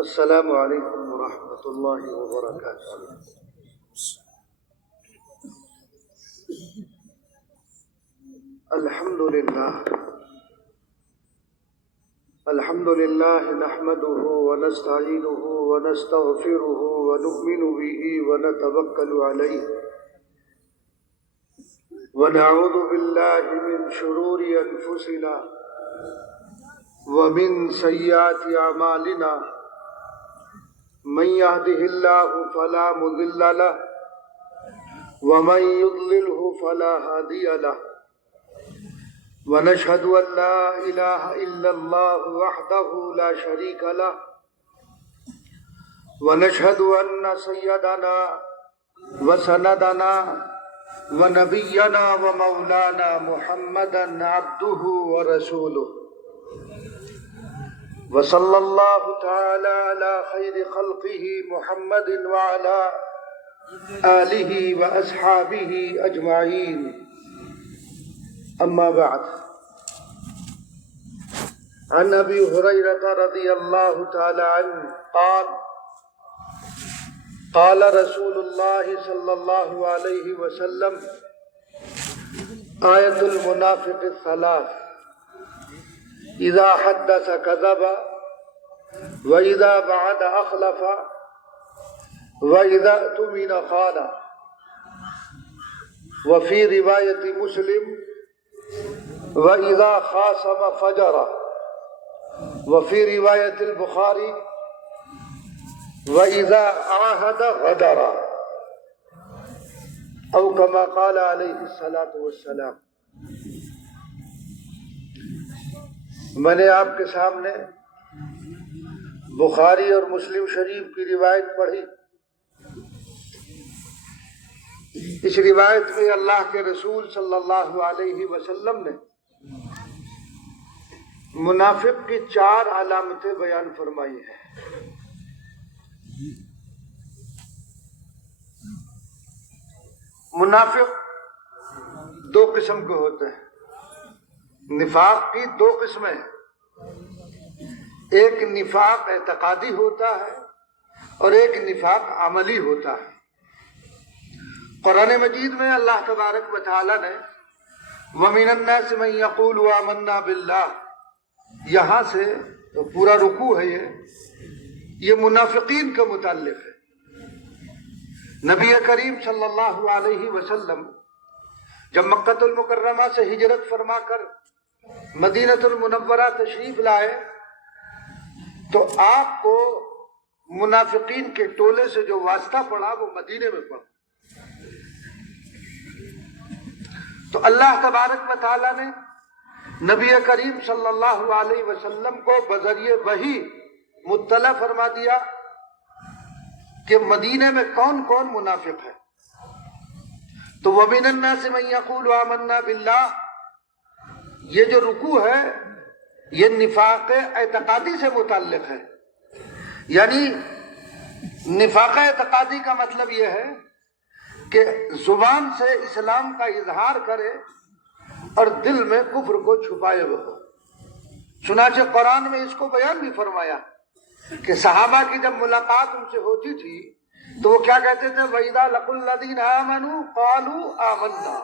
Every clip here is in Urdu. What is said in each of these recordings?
السلام علیکم ورحمۃ اللہ وبرکاتہ۔ الحمد للہ نحمده ونستعینه ونستغفره ونؤمن به ونتوکل علیہ ونعوذ باللہ من شرور انفسنا ومن سیئات اعمالنا من يهده الله فلا مضل له ومن يضلله فلا هادي له ونشهد أن لا إله إلا الله وحده لا شريك له ونشهد أن سيدنا وسندنا ونبينا ومولانا محمدا عبده ورسوله وصلى الله تعالى على خير خلقه محمد وعلى آله وأصحابه أجمعين أما بعد عن أبي هريرة رضي الله تعالى عنه قال قال رسول الله صلى الله عليه وسلم آية المنافق الثلاث اذا حدث كذب واذا وعد اخلف واذا اؤتمن خان وفي رواية مسلم واذا خاصم فجر وفي رواية البخاري واذا عاهد غدر او كما قال عليه الصلاة والسلام۔ میں نے آپ کے سامنے بخاری اور مسلم شریف کی روایت پڑھی۔ اس روایت میں اللہ کے رسول صلی اللہ علیہ وسلم نے منافق کی 4 علامتیں بیان فرمائی ہیں۔ منافق 2 قسم کے ہوتے ہیں۔ نفاق کی 2 قسمیں ہیں، ایک نفاق اعتقادی ہوتا ہے اور ایک نفاق عملی ہوتا ہے۔ قرآن مجید میں اللہ تبارک و تعالی نے وَمِنَ النَّاسِ مَن يَقُولُ آمَنَّا بِاللَّهِ، یہاں سے تو پورا رکوع ہے، یہ منافقین کے متعلق ہے۔ نبی کریم صلی اللہ علیہ وسلم جب مکہ المکرمہ سے ہجرت فرما کر مدینہ المنورہ تشریف لائے تو آپ کو منافقین کے ٹولے سے جو واسطہ پڑا وہ مدینے میں پڑا۔ تو اللہ تبارک و تعالیٰ نے نبی کریم صلی اللہ علیہ وسلم کو بذریعہ وحی مطلع فرما دیا کہ مدینے میں کون کون منافق ہے۔ تو وَمِنَ النَّاسِ مَن يَقُولُ آمَنَّا بِاللَّهِ، یہ جو رکوع ہے یہ نفاق اعتقادی سے متعلق ہے۔ یعنی نفاق اعتقادی کا مطلب یہ ہے کہ زبان سے اسلام کا اظہار کرے اور دل میں کفر کو چھپائے ہوئے ہو۔ چنانچہ قرآن میں اس کو بیان بھی فرمایا کہ صحابہ کی جب ملاقات ان سے ہوتی تھی تو وہ کیا کہتے تھے؟ وَإِذَا لَقُوا الَّذِينَ آمَنُوا قَالُوا آمَنَّا،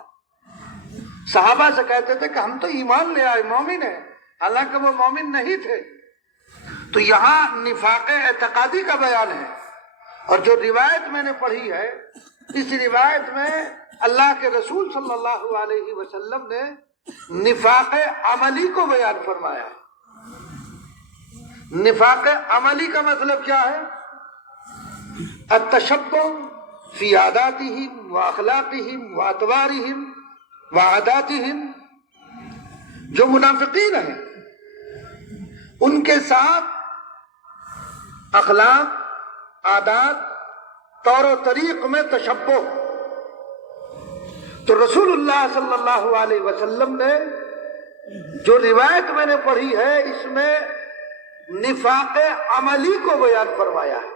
صحابہ سے کہتے تھے کہ ہم تو ایمان لے آئے، مومن ہیں، حالانکہ وہ مومن نہیں تھے۔ تو یہاں نفاق اعتقادی کا بیان ہے۔ اور جو روایت میں نے پڑھی ہے اس روایت میں اللہ کے رسول صلی اللہ علیہ وسلم نے نفاق عملی کو بیان فرمایا۔ نفاق عملی کا مطلب کیا ہے؟ التشبہ فی عاداتہم واخلاقہم واطوارہم وعاداتہم، جو منافقین ہیں ان کے ساتھ اخلاق، عادات، طور و طریق میں تشبہ۔ تو رسول اللہ صلی اللہ علیہ وسلم نے جو روایت میں نے پڑھی ہے اس میں نفاق عملی کو بیان فرمایا ہے۔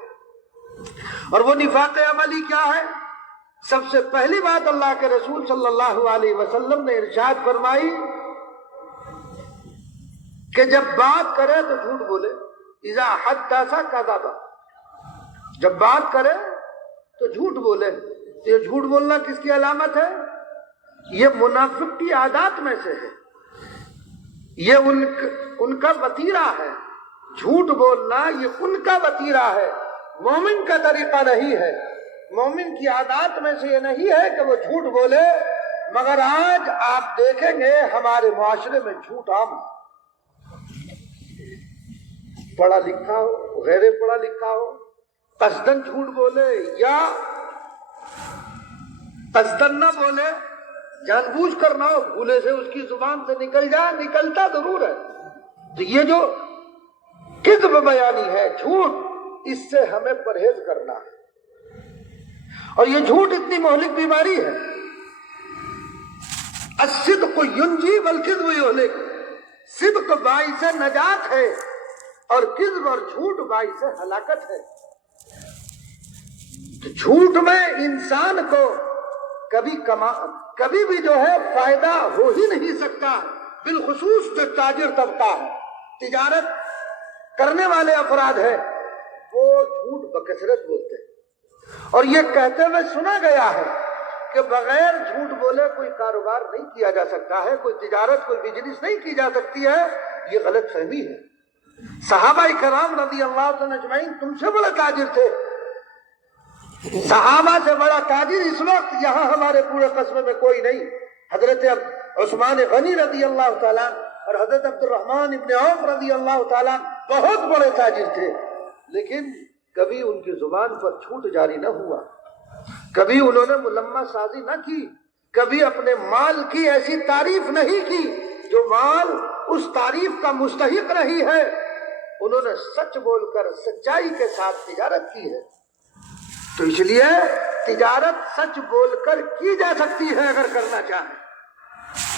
اور وہ نفاق عملی کیا ہے؟ سب سے پہلی بات اللہ کے رسول صلی اللہ علیہ وسلم نے ارشاد فرمائی کہ جب بات کرے تو جھوٹ بولے، اذا حدث کذب، جب بات کرے تو جھوٹ بولے۔ تو یہ جھوٹ بولنا کس کی علامت ہے؟ یہ منافق کی عادات میں سے ہے، یہ ان کا وتیرہ ہے۔ جھوٹ بولنا یہ ان کا وتیرہ ہے، مومن کا طریقہ نہیں ہے۔ مومن کی عادات میں سے یہ نہیں ہے کہ وہ جھوٹ بولے، مگر آج آپ دیکھیں گے ہمارے معاشرے میں جھوٹ عام ہے۔ پڑھا لکھا ہو، غیر پڑھا لکھا ہو، قصدن جھوٹ بولے یا قصدن نہ بولے، جان بوجھ کر نہ ہو، بھولے سے اس کی زبان سے نکل جائے، نکلتا ضرور ہے۔ تو یہ جو کذب بیانی ہے، جھوٹ، اس سے ہمیں پرہیز کرنا ہے۔ اور یہ جھوٹ اتنی مہلک بیماری ہے، الصدق ینجی والکذب یہلک، صدق باعث نجات ہے اور کذب اور جھوٹ باعث ہلاکت ہے۔ تو جھوٹ میں انسان کو کبھی بھی جو ہے فائدہ ہو ہی نہیں سکتا، بالخصوص جو تاجر طبقہ ہے، تجارت کرنے والے افراد ہیں، وہ جھوٹ بکثرت بولتے ہیں۔ اور یہ کہتے ہوئے سنا گیا ہے کہ بغیر جھوٹ بولے کوئی کاروبار نہیں کیا جا سکتا ہے، کوئی تجارت، کوئی بزنس نہیں کی جا سکتی ہے۔ یہ غلط فہمی ہے۔ صحابہ کرام رضی اللہ عنہ اجمعین تم سے بڑے تاجر تھے، صحابہ سے بڑا تاجر اس وقت یہاں ہمارے پورے قصبے میں کوئی نہیں۔ حضرت عثمان غنی رضی اللہ تعالیٰ اور حضرت عبد الرحمن ابن عوف رضی اللہ تعالیٰ بہت بڑے تاجر تھے، لیکن کبھی ان کی زبان پر جھوٹ جاری نہ ہوا، کبھی انہوں نے ملمہ سازی نہ کی، کبھی اپنے مال کی ایسی تعریف نہیں کی جو مال اس تعریف کا مستحق نہیں ہے۔ انہوں نے سچ بول کر سچائی کے ساتھ تجارت کی ہے۔ تو اس لیے تجارت سچ بول کر کی جا سکتی ہے اگر کرنا چاہے۔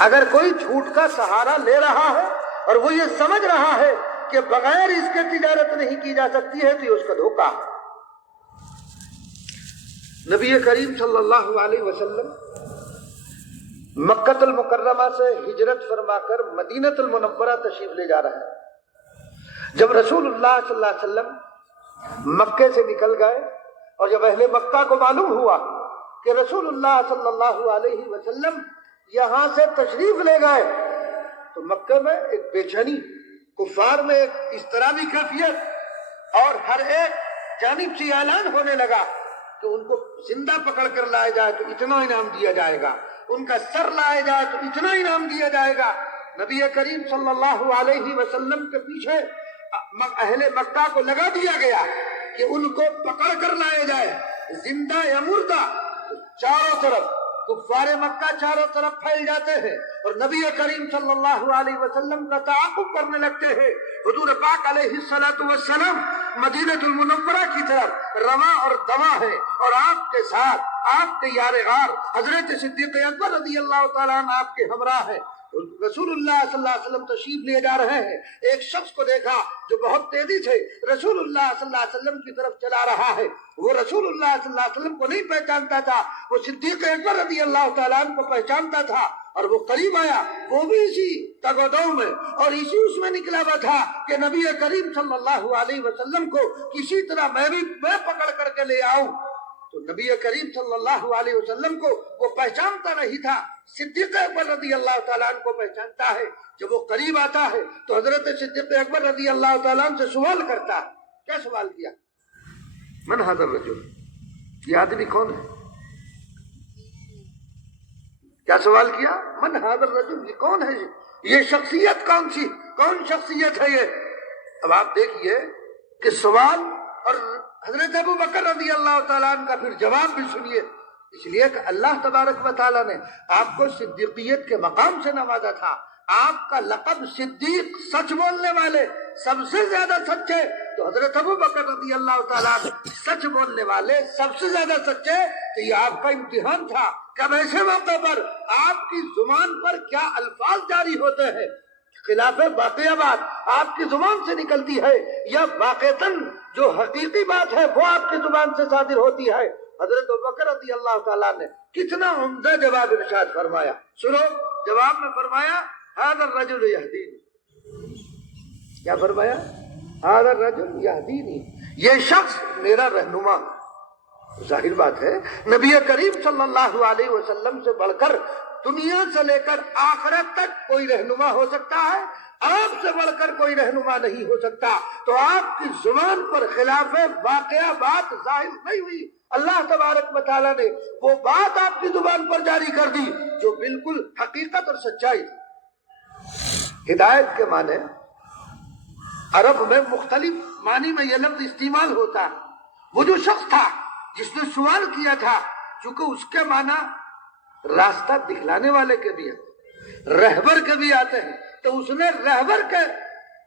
اگر کوئی جھوٹ کا سہارا لے رہا ہے اور وہ یہ سمجھ رہا ہے کہ بغیر اس کے تجارت نہیں کی جا سکتی ہے تو یہ اس کا دھوکہ ہے۔ نبی کریم صلی اللہ علیہ وسلم مکہ المکرمہ سے ہجرت فرما کر مدینہ المنورہ تشریف لے جا رہے ہیں۔ جب رسول اللہ صلی اللہ علیہ وسلم مکے سے نکل گئے اور جب اہل مکہ کو معلوم ہوا کہ رسول اللہ صلی اللہ علیہ وسلم یہاں سے تشریف لے گئے تو مکہ میں ایک بے چینی، کفار میں ایک اضطرابی کیفیت، اور ہر ایک جانب سے اعلان ہونے لگا کہ ان کو زندہ پکڑ کر لائے جائے تو اتنا انعام دیا جائے گا، ان کا سر لائے جائے تو اتنا انعام دیا جائے گا۔ نبی کریم صلی اللہ علیہ وسلم کے پیچھے اہل مکہ کو لگا دیا گیا کہ ان کو پکڑ کر لائے جائے، زندہ یا مردہ۔ چاروں طرف کفار مکہ چاروں طرف پھیل جاتے ہیں اور نبی کریم صلی اللہ علیہ وسلم کا تعاقب کرنے لگتے ہیں۔ حضور پاک علیہ السلام مدینہ المنورہ کی طرف رواں اور دواں ہے، اور آپ کے ساتھ آپ کے یار غار حضرت صدیق اکبر رضی اللہ تعالیٰ عنہ آپ کے ہمراہ ہے۔ رسول اللہ صلی اللہ علیہ وسلم تشریف لے جا رہے ہیں، ایک شخص کو دیکھا جو بہت تیزی سے رسول اللہ صلی اللہ علیہ وسلم کی طرف چلا رہا ہے۔ وہ رسول اللہ صلی اللہ علیہ وسلم کو نہیں پہچانتا تھا، وہ صدیق اکبر رضی اللہ تعالیٰ عنہ کو پہچانتا تھا، اور وہ قریب آیا، وہ بھی اسی تگ و دو میں اور اسی اس میں نکلا ہوا تھا کہ نبی کریم صلی اللہ علیہ وسلم کو کسی طرح میں پکڑ کر کے لے آؤں۔ تو نبی کریم صلی اللہ علیہ وسلم کو وہ پہچانتا نہیں تھا، صدیق اکبر رضی اللہ تعالیٰ عنہ کو پہچانتا ہے۔ جب وہ قریب آتا ہے تو حضرت صدیق اکبر رضی اللہ تعالیٰ عنہ سے سوال کرتا ہے۔ کیا سوال کیا؟ من ھذا الرجل، یہ آدمی کون ہے؟ کیا سوال کیا؟ من ھذا الرجل، یہ کون ہے؟ یہ شخصیت کون شخصیت ہے یہ؟ اب آپ دیکھیے کہ سوال اور حضرت ابو بکر رضی اللہ تعالیٰ عنہ کا پھر جواب بھی سنیے۔ اس لیے کہ اللہ تبارک و تعالیٰ نے آپ کو صدیقیت کے مقام سے نوازا تھا۔ آپ کا لقب صدیق، سچ بولنے والے، سب سے زیادہ سچے، تو حضرت ابو بکر رضی اللہ تعالیٰ عنہ سچ بولنے والے، سب سے زیادہ سچے، تو یہ آپ کا امتحان تھا کہ اب ایسے موقع پر آپ کی زبان پر کیا الفاظ جاری ہوتے ہیں، خلاف واقعہ بات آپ کی زبان سے نکلتی ہے یا واقعتاً جو حقیقی بات ہے وہ آپ کی زبان سے صادر ہوتی ہے۔ حضرت ابوبکر رضی اللہ تعالیٰ نے کتنا عمدہ جواب ارشاد فرمایا، سنو۔ جواب میں فرمایا ھذا الرجل یہدینی، کیا فرمایا؟ ھذا الرجل یہدینی، یہ شخص میرا رہنما۔ ظاہر بات ہے نبی کریم صلی اللہ علیہ وسلم سے بڑھ کر دنیا سے لے کر آخرت تک کوئی رہنما ہو سکتا ہے، آپ سے بڑھ کر کوئی رہنما نہیں ہو سکتا۔ تو آپ کی زبان پر خلاف واقعہ بات ظاہر نہیں ہوئی، اللہ تبارک و تعالیٰ نے وہ بات آپ کی زبان پر جاری کر دی جو بالکل حقیقت اور سچائی تھی۔ ہدایت کے معنی عرب میں مختلف معنی میں یہ لفظ استعمال ہوتا ہے۔ وہ جو شخص تھا جس نے سوال کیا تھا، چونکہ اس کے معنی راستہ دکھلانے والے کے بھی ہیں، رہبر کے بھی آتے ہیں، تو اس نے رہبر کے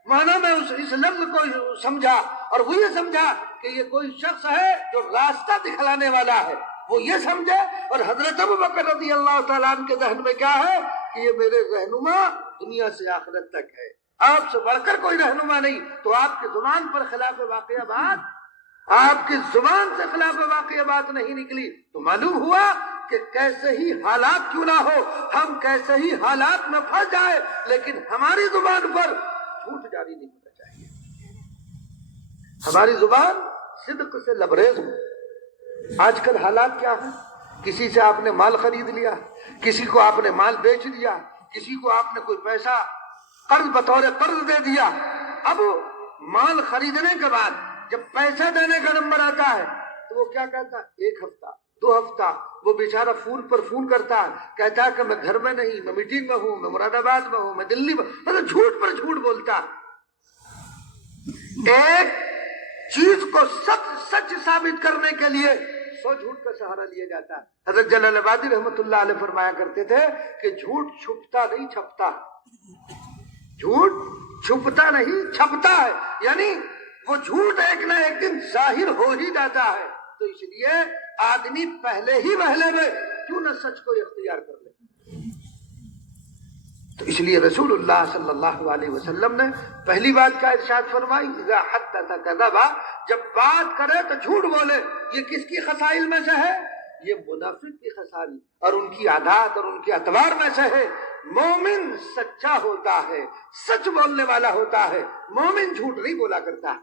معنی میں اس لفظ کو سمجھا، اور وہ یہ سمجھا کہ یہ کوئی شخص ہے جو راستہ دکھلانے والا ہے، وہ یہ سمجھے۔ اور حضرت ابوبکر رضی اللہ تعالیٰ عنہ کے ذہن میں کیا ہے کہ یہ میرے رہنما دنیا سے آخرت تک ہے، آپ سے بڑھ کر کوئی رہنما نہیں۔ تو آپ کی زبان پر خلاف واقعہ بات، آپ کی زبان سے خلاف واقعہ بات نہیں نکلی، تو معلوم ہوا کہ کیسے ہی حالات کیوں نہ ہو، ہم کیسے ہی حالات میں پھنس جائے، لیکن ہماری زبان پر جھوٹ جاری نہیں ہونا چاہیے، ہماری زبان صدق سے لبریز ہو۔ آج کل حالات کیا ہیں؟ کسی سے آپ نے مال خرید لیا، کسی کو آپ نے مال بیچ دیا، کسی کو آپ نے کوئی پیسہ قرض بطور قرض دے دیا۔ اب مال خریدنے کے بعد جب پیسہ دینے کا نمبر آتا ہے تو وہ کیا کہتا ہے؟ 1 ہفتہ 2 ہفتہ، وہ بیچارہ فون پر فون کرتا ہے، کہتا ہے کہ میں گھر میں نہیں، میں میٹنگ میں ہوں، میں مراد آباد میں ہوں، میں دلی میں، مطلب جھوٹ پر جھوٹ بولتا۔ ایک چیز کو سچ ثابت کرنے کے لیے 100 جھوٹ کا سہارا لیا جاتا ہے۔ حضرت جلال آبادی رحمۃ اللہ علیہ فرمایا کرتے تھے کہ جھوٹ چھپتا نہیں چھپتا، جھوٹ چھپتا نہیں چھپتا ہے، یعنی وہ جھوٹ ایک نہ ایک دن ظاہر ہو ہی جاتا ہے۔ تو اس لیے آدمی پہلے ہی وہلے میں کیوں نہ سچ کو اختیار کر لے۔ تو اس لیے رسول اللہ صلی اللہ علیہ وسلم نے پہلی بات کا ارشاد فرمائی، اذا حدث کذب، جب بات کرے تو جھوٹ بولے۔ یہ کس کی خصائل میں سے ہے؟ یہ منافق کی خصائل اور ان کی عادات اور ان کے اطوار میں سے ہے۔ مومن سچا ہوتا ہے، سچ بولنے والا ہوتا ہے، مومن جھوٹ نہیں بولا کرتا۔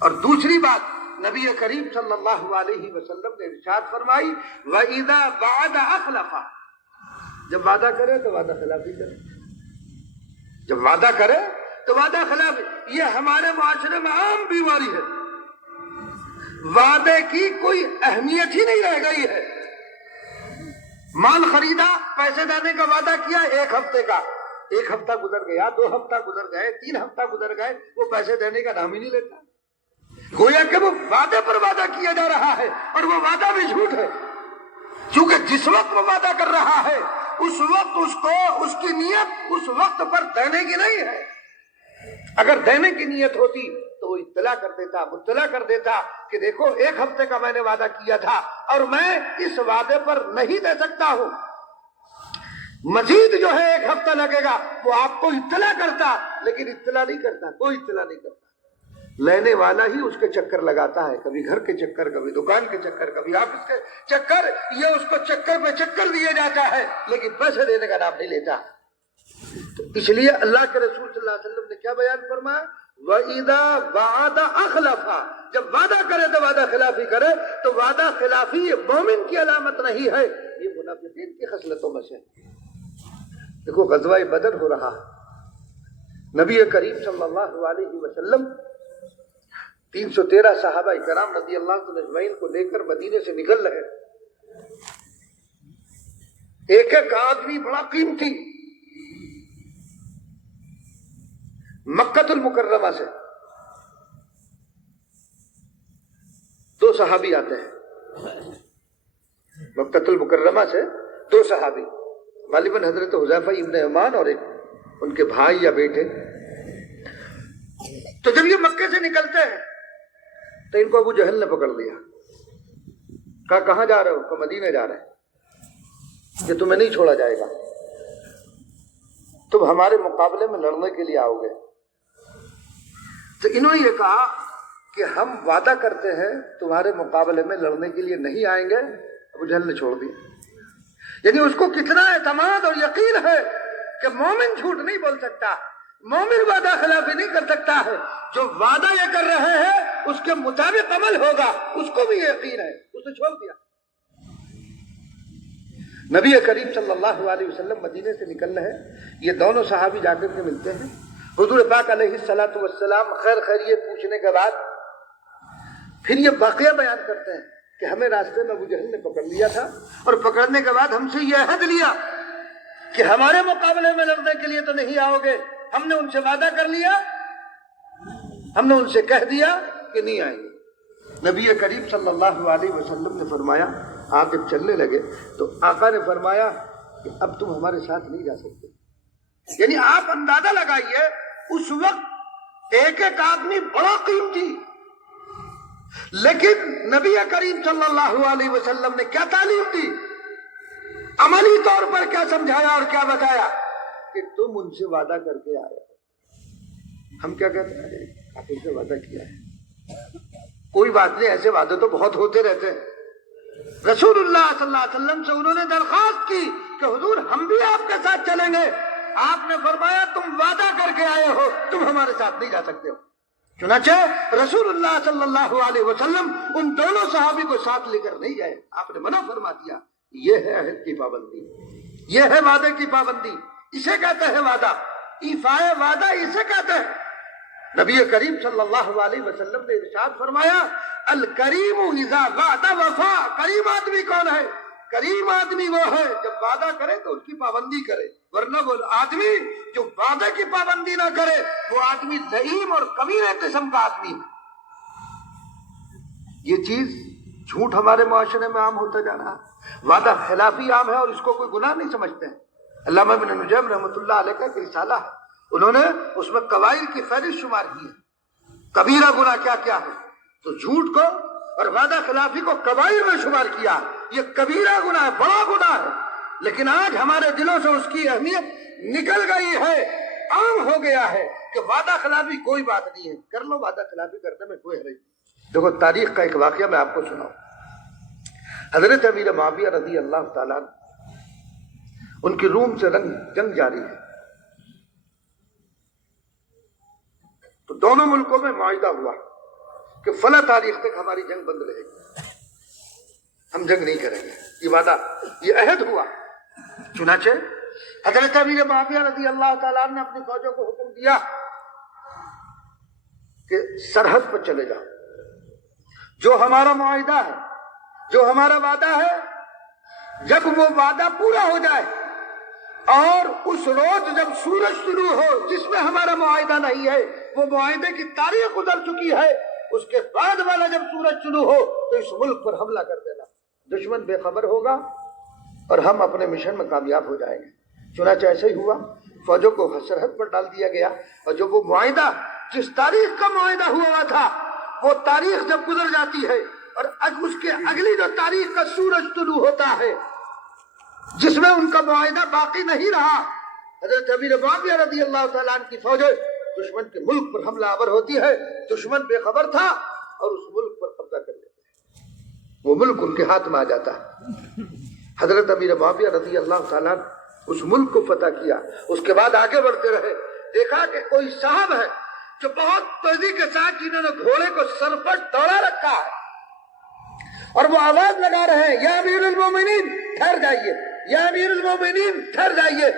اور دوسری بات نبی کریم صلی اللہ علیہ وسلم نے ارشاد فرمائی، وَإِذَا وَعَدَ أَخْلَفَ، جب وعدہ کرے تو وعدہ خلافی کرے، جب وعدہ کرے تو وعدہ خلافی۔ یہ ہمارے معاشرے میں عام بیماری ہے، وعدے کی کوئی اہمیت ہی نہیں رہ گئی ہے۔ مال خریدا، پیسے دینے کا وعدہ کیا 1 ہفتے کا، 1 ہفتہ گزر گیا، 2 ہفتہ گزر گئے، 3 ہفتہ گزر گئے، وہ پیسے دینے کا نام ہی نہیں لیتا۔ گویا کہ وہ وعدے پر وعدہ کیا جا رہا ہے اور وہ وعدہ بھی جھوٹ ہے، کیونکہ جس وقت وہ وعدہ کر رہا ہے اس وقت اس کو اس کی نیت اس وقت پر دینے کی نہیں ہے۔ اگر دینے کی نیت ہوتی تو وہ مطلع کر دیتا کہ دیکھو 1 ہفتے کا میں نے وعدہ کیا تھا اور میں اس وعدے پر نہیں دے سکتا ہوں، مزید جو ہے 1 ہفتہ لگے گا، وہ آپ کو اطلاع کرتا، لیکن اطلاع نہیں کرتا، کوئی اطلاع نہیں کرتا۔ لینے والا ہی اس کے چکر لگاتا ہے، کبھی گھر کے چکر، کبھی دکان کے چکر، کبھی آفس کے چکر، یہ اس کو چکر پہ چکر دیا جاتا ہے، لیکن پیسے دینے کا نام نہیں لیتا۔ تو اس لیے اللہ کے رسول صلی اللہ علیہ وسلم نے کیا بیان فرمایا، وَإِذَا وَعَدَ أَخْلَفَ، جب وعدہ کرے تو وعدہ خلافی کرے، تو وعدہ خلافی یہ مومن کی علامت نہیں ہے، یہ منافقین کی خصلتوں میں سے۔ دیکھو غزوہ بدر ہو رہا، نبی کریم صلی اللہ علیہ وسلم 313 صحابہ کرام رضی اللہ عنہ اجمعین کو لے کر مدینے سے نکل رہے، ایک ایک آدمی بڑا قیمتی، مکہ المکرمہ سے 2 صحابی آتے ہیں، مکہ المکرمہ سے 2 صحابی، غالباً حضرت حذیفہ ابن یمان اور ایک ان کے بھائی یا بیٹے۔ تو جب یہ مکے سے نکلتے ہیں تو ان کو ابو جہل نے پکڑ لیا، کہا کہاں جا رہے ہو؟ کہ مدینے جا رہے ہیں، کہ تمہیں نہیں چھوڑا جائے گا، تم ہمارے مقابلے میں لڑنے کے لیے آؤ گے۔ تو انہوں نے یہ کہا کہ ہم وعدہ کرتے ہیں تمہارے مقابلے میں لڑنے کے لیے نہیں آئیں گے۔ ابو جہل نے چھوڑ دی، یعنی اس کو کتنا اعتماد اور یقین ہے کہ مومن جھوٹ نہیں بول سکتا، مومن وعدہ خلافی نہیں کر سکتا ہے، جو وعدہ یہ کر رہے ہیں اس کے مطابق عمل ہوگا، اس کو بھی یقین ہے، اسے چھوڑ دیا۔ نبی کریم صلی اللہ علیہ وسلم مدینے سے نکل رہے ہیں، یہ دونوں صحابی جا کر کے ملتے ہیں، حضور پاک علیہ الصلوۃ والسلام خیر خیریت پوچھنے کے بعد پھر یہ واقعہ بیان کرتے ہیں کہ ہمیں راستے میں ابو جہل نے پکڑ لیا تھا، اور پکڑنے کے بعد ہم سے یہ عہد لیا کہ ہمارے مقابلے میں لڑنے کے لیے تو نہیں آؤ گے، ہم نے ان سے وعدہ کر لیا، ہم نے ان سے کہہ دیا کہ نہیں آئیں گے۔ نبی کریم صلی اللہ علیہ وسلم نے فرمایا، آپ جب چلنے لگے تو آقا نے فرمایا کہ اب تم ہمارے ساتھ نہیں جا سکتے۔ یعنی آپ اندازہ لگائیے اس وقت ایک ایک آدمی بڑا قیمتی، لیکن نبی کریم صلی اللہ علیہ وسلم نے کیا تعلیم دی، عملی طور پر کیا سمجھایا اور کیا بتایا کہ تم ان سے وعدہ کر کے آئے ہو۔ ہم کیا کہتے ہیں، آپ ان سے وعدہ کیا ہے، کوئی بات نہیں، ایسے وعدے تو بہت ہوتے رہتے ہیں۔ رسول اللہ صلی اللہ علیہ وسلم سے انہوں نے درخواست کی کہ حضور ہم بھی آپ کے ساتھ چلیں گے، آپ نے فرمایا تم وعدہ کر کے آئے ہو، تم ہمارے ساتھ نہیں جا سکتے ہو۔ چنانچہ رسول اللہ صلی اللہ علیہ وسلم ان دونوں صحابی کو ساتھ لے کر نہیں گئے، آپ نے منع فرما دیا۔ یہ ہے عہد کی پابندی، یہ ہے وعدے کی پابندی، اسے کہتے ہیں وعدہ، ایفائے وعدہ اسے کہتے ہیں۔ نبی کریم صلی اللہ علیہ وسلم نے ارشاد فرمایا، الکریم اذا وعد وفا۔ کریم آدمی کون ہے؟ کریم آدمی وہ ہے جب وعدہ کرے تو اس کی پابندی کرے، ورنہ وہ آدمی جو وعدے کی پابندی نہ کرے وہ آدمی لئیم اور کمینے قسم کا آدمی ہے۔ یہ چیز جھوٹ ہمارے معاشرے میں عام ہوتا جا رہا ہے، وعدہ خلافی عام ہے اور اس کو کوئی گناہ نہیں سمجھتے ہیں۔ علامہ ابن نجیم رحمۃ اللہ علیہ کا ایک رسالہ ہے، انہوں نے اس میں قبائل کی فہرست شمار کی ہے، کبیرہ گناہ کیا کیا ہے، تو جھوٹ کو اور وعدہ خلافی کو قبائل میں شمار کیا۔ یہ کبیرہ گناہ ہے، بڑا گناہ ہے، لیکن آج ہمارے دلوں سے اس کی اہمیت نکل گئی ہے، عام ہو گیا ہے کہ وعدہ خلافی کوئی بات نہیں ہے، کر لو، وعدہ خلافی کرنے میں کوئی حرج نہیں۔ دیکھو تاریخ کا ایک واقعہ میں آپ کو سناؤں۔ حضرت امیر معاویہ رضی اللہ تعالیٰ ان کی روم سے جنگ جاری ہے، تو دونوں ملکوں میں معاہدہ ہوا کہ فلاں تاریخ تک ہماری جنگ بند رہے گی، ہم جنگ نہیں کریں گے، یہ وعدہ، یہ عہد ہوا۔ چنانچہ حضرت امیر معاویہ رضی اللہ تعالیٰ نے اپنی فوجوں کو حکم دیا کہ سرحد پر چلے جاؤ، جو ہمارا معاہدہ ہے، جو ہمارا وعدہ ہے، جب وہ وعدہ پورا ہو جائے اور اس روز جب سورج طلوع ہو جس میں ہمارا معاہدہ نہیں ہے، وہ معاہدے کی تاریخ گزر چکی ہے، اس کے بعد والا جب سورج طلوع ہو تو اس ملک پر حملہ کر دینا، دشمن بے خبر ہوگا اور ہم اپنے مشن میں کامیاب ہو جائیں گے۔ چنانچہ ایسے ہی ہوا، فوجوں کو سرحد پر ڈال دیا گیا، اور جب وہ معاہدہ جس تاریخ کا معاہدہ ہوا تھا وہ تاریخ جب گزر جاتی ہے اور اس کے اگلی جو تاریخ کا سورج طلوع ہوتا ہے جس میں ان کا معاہدہ باقی نہیں رہا، حضرت امیر معاویہ رضی اللہ تعالیٰ عنہ کی فوجیں دشمن کے ملک پر حملہ آور ہوتی ہے، دشمن بے خبر تھا اور اس ملک پر قبضہ کر لیتے ہیں، وہ ملک ان کے ہاتھ میں آ جاتا ہے۔ حضرت امیر معاویہ رضی اللہ تعالیٰ عنہ اس ملک کو فتح کیا، اس کے بعد آگے بڑھتے رہے، دیکھا کہ کوئی صاحب ہے جو بہت تیزی کے ساتھ جنہوں نے گھوڑے کو سر پر دوڑا رکھا ہے اور وہ آواز لگا رہے ہیں، یا امیر المومنین ٹھہر جائیے، یا امیر المومنین ٹھہر جائیے۔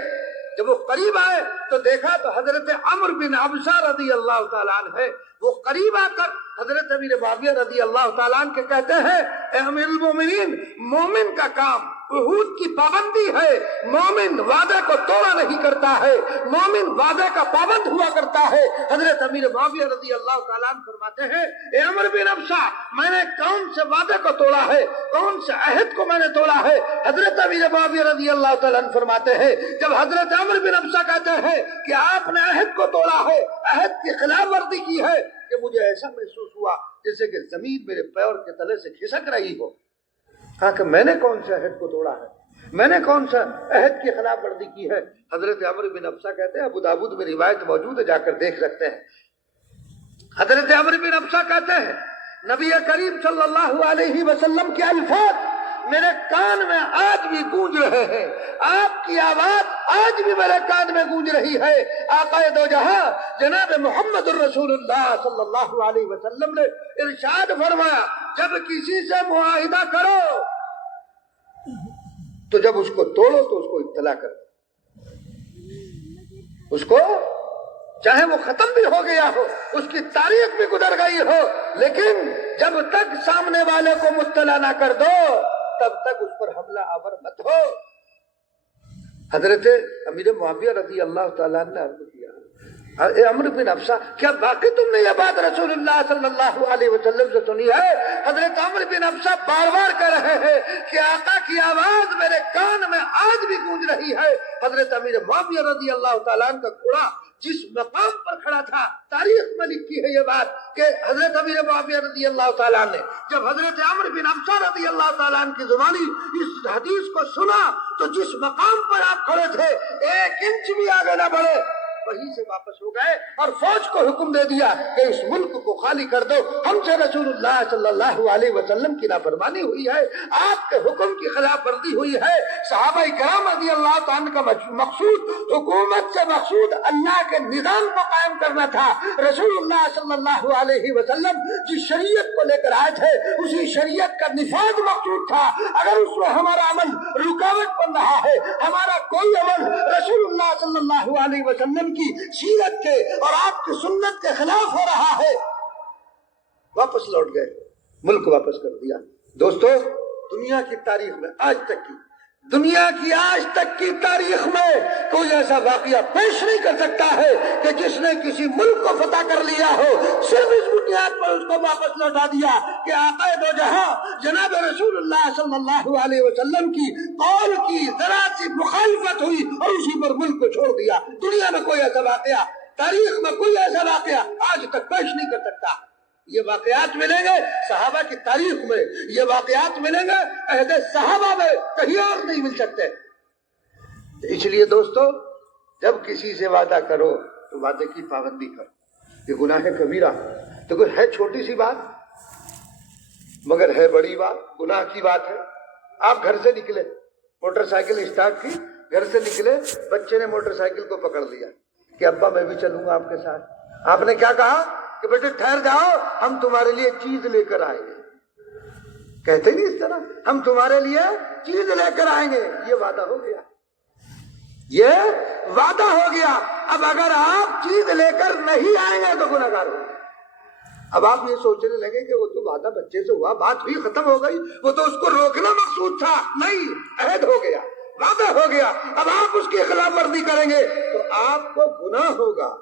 جب وہ قریب آئے تو دیکھا تو حضرت عمرو بن ابسہ رضی اللہ تعالیٰ عنہ ہے، وہ قریب آ کر حضرت امیر معاویہ رضی اللہ تعالیٰ عنہ کے کہتے ہیں، اے امیر المومنین، مومن کا کام عہود کی پابندی ہے، مومن وعدے کو توڑا نہیں کرتا ہے، مومن وعدے کا پابند ہوا کرتا ہے۔ حضرت امیر معاویہ رضی اللہ تعالیٰ عنہ فرماتے ہیں، اے عمرو بن ابسہ، میں نے کون سے وعدے کو توڑا ہے، کون سے عہد کو میں نے توڑا ہے؟ حضرت امیر معاویہ رضی اللہ تعالیٰ عنہ فرماتے ہیں، جب حضرت عمرو بن ابسہ کہتے ہیں کہ آپ نے عہد کو توڑا ہے، عہد کی خلاف ورزی کی ہے، کہ مجھے ایسا محسوس ہوا جیسے کہ زمین میرے پیر کے تلے سے کھسک رہی ہو۔ کہا کہ میں نے کون سے عہد کو توڑا ہے، میں نے کون سا عہد کی خلاف ورزی کی ہے؟ حضرت عمرو بن ابسہ کہتے ہیں، ابو داؤد میں روایت موجود ہے، جا کر دیکھ سکتے ہیں۔ حضرت عمرو بن ابسہ کہتے ہیں، نبی کریم صلی اللہ علیہ وسلم کے الفاظ میرے کان میں آج بھی گونج رہے ہیں، آپ کی آواز آج بھی میرے کان میں گونج رہی ہے۔ آقا دو جہاں جناب محمد الرسول اللہ صلی اللہ علیہ وسلم نے ارشاد فرمایا، جب کسی سے معاہدہ کرو تو جب اس کو توڑو تو اس کو اطلاع کرو، اس کو چاہے وہ ختم بھی ہو گیا ہو، اس کی تاریخ بھی گزر گئی ہو، لیکن جب تک سامنے والے کو مطلع نہ کر دو تب تک اس پر حملہ آور مت ہو۔ حضرت امیر معاویہ رضی اللہ تعالیٰ عنہ نے عرض کیا، اے عمرو بن حفصہ، کیا باقی تم نے یہ بات رسول اللہ صلی اللہ علیہ وسلم سے سنی ہے؟ حضرت عمرو بن حفصہ بار بار کہہ رہے ہیں کہ آقا کی آواز میرے کان میں آج بھی گونج رہی ہے۔ حضرت امیر معاویہ رضی اللہ تعالیٰ عنہ کا گھوڑا جس مقام پر کھڑا تھا، تاریخ میں لکھی ہے یہ بات کہ حضرت امیر معاویہ رضی اللہ تعالیٰ عنہ نے جب حضرت عمرو بن حفصہ رضی اللہ تعالیٰ عنہ کی زبانی اس حدیث کو سنا تو جس مقام پر آپ کھڑے تھے 1 انچ بھی آگے نہ بڑھے، وہیں سے واپس ہو گئے اور فوج کو حکم دے دیا کہ اس ملک کو خالی کر دو، ہم سے رسول اللہ صلی اللہ علیہ وسلم کی نافرمانی ہوئی ہے، آپ کے حکم کی خلاف ورزی ہوئی ہے۔ صحابہ کرام رضی اللہ تعالیٰ کا مقصود حکومت سے مقصود اللہ کے نظام کو قائم کرنا تھا۔ رسول اللہ صلی اللہ علیہ وسلم جس شریعت کو لے کر آئے تھے اسی شریعت کا نفاذ مقصود تھا۔ اگر اس میں ہمارا عمل رکاوٹ بن رہا ہے، ہمارا کوئی عمل رسول اللہ صلی اللہ علیہ وسلم کی سیرت کے اور آپ کی سنت کے خلاف ہو رہا ہے، واپس لوٹ گئے، ملک واپس کر دیا۔ دوستو، دنیا کی تاریخ میں آج تک کی تاریخ میں کوئی ایسا واقعہ پیش نہیں کر سکتا ہے کہ جس نے کسی ملک کو فتح کر لیا ہو صرف اس بنیاد پر اس کو واپس لوٹا دیا کہ آقا دو جہاں جناب رسول اللہ صلی اللہ علیہ وسلم کی قول کی ذرا سی مخالفت ہوئی اور اسی پر ملک کو چھوڑ دیا۔ دنیا میں کوئی ایسا واقعہ، تاریخ میں کوئی ایسا واقعہ آج تک پیش نہیں کر سکتا۔ یہ واقعات ملیں گے صحابہ کی تاریخ میں، یہ واقعات ملیں گے عہد صحابہ میں، کہیں اور نہیں مل سکتے۔ اس لیے دوستو، جب کسی سے وعدہ کرو تو وعدے کی پابندی کرو۔ یہ گناہ کبیرہ تو کوئی ہے چھوٹی سی بات مگر ہے بڑی بات، گناہ کی بات ہے۔ آپ گھر سے نکلے، موٹر سائیکل اسٹارٹ کی، گھر سے نکلے، بچے نے موٹر سائیکل کو پکڑ لیا کہ ابا میں بھی چلوں گا آپ کے ساتھ۔ آپ نے کیا کہا کہ بیٹے ٹھہر جاؤ، ہم تمہارے لیے چیز لے کر آئیں گے۔ کہتے نہیں اس طرح، ہم تمہارے لیے چیز لے کر آئیں گے۔ یہ وعدہ ہو گیا، یہ وعدہ ہو گیا۔ اب اگر آپ چیز لے کر نہیں آئیں گے تو گنہگار ہو گئے۔ اب آپ یہ سوچنے لگے کہ وہ تو وعدہ بچے سے ہوا، بات ہوئی، ختم ہو گئی، وہ تو اس کو روکنا مقصود تھا۔ نہیں، عہد ہو گیا، وعدہ ہو گیا، اب آپ اس کی خلاف ورزی کریں گے تو آپ کو گناہ ہوگا۔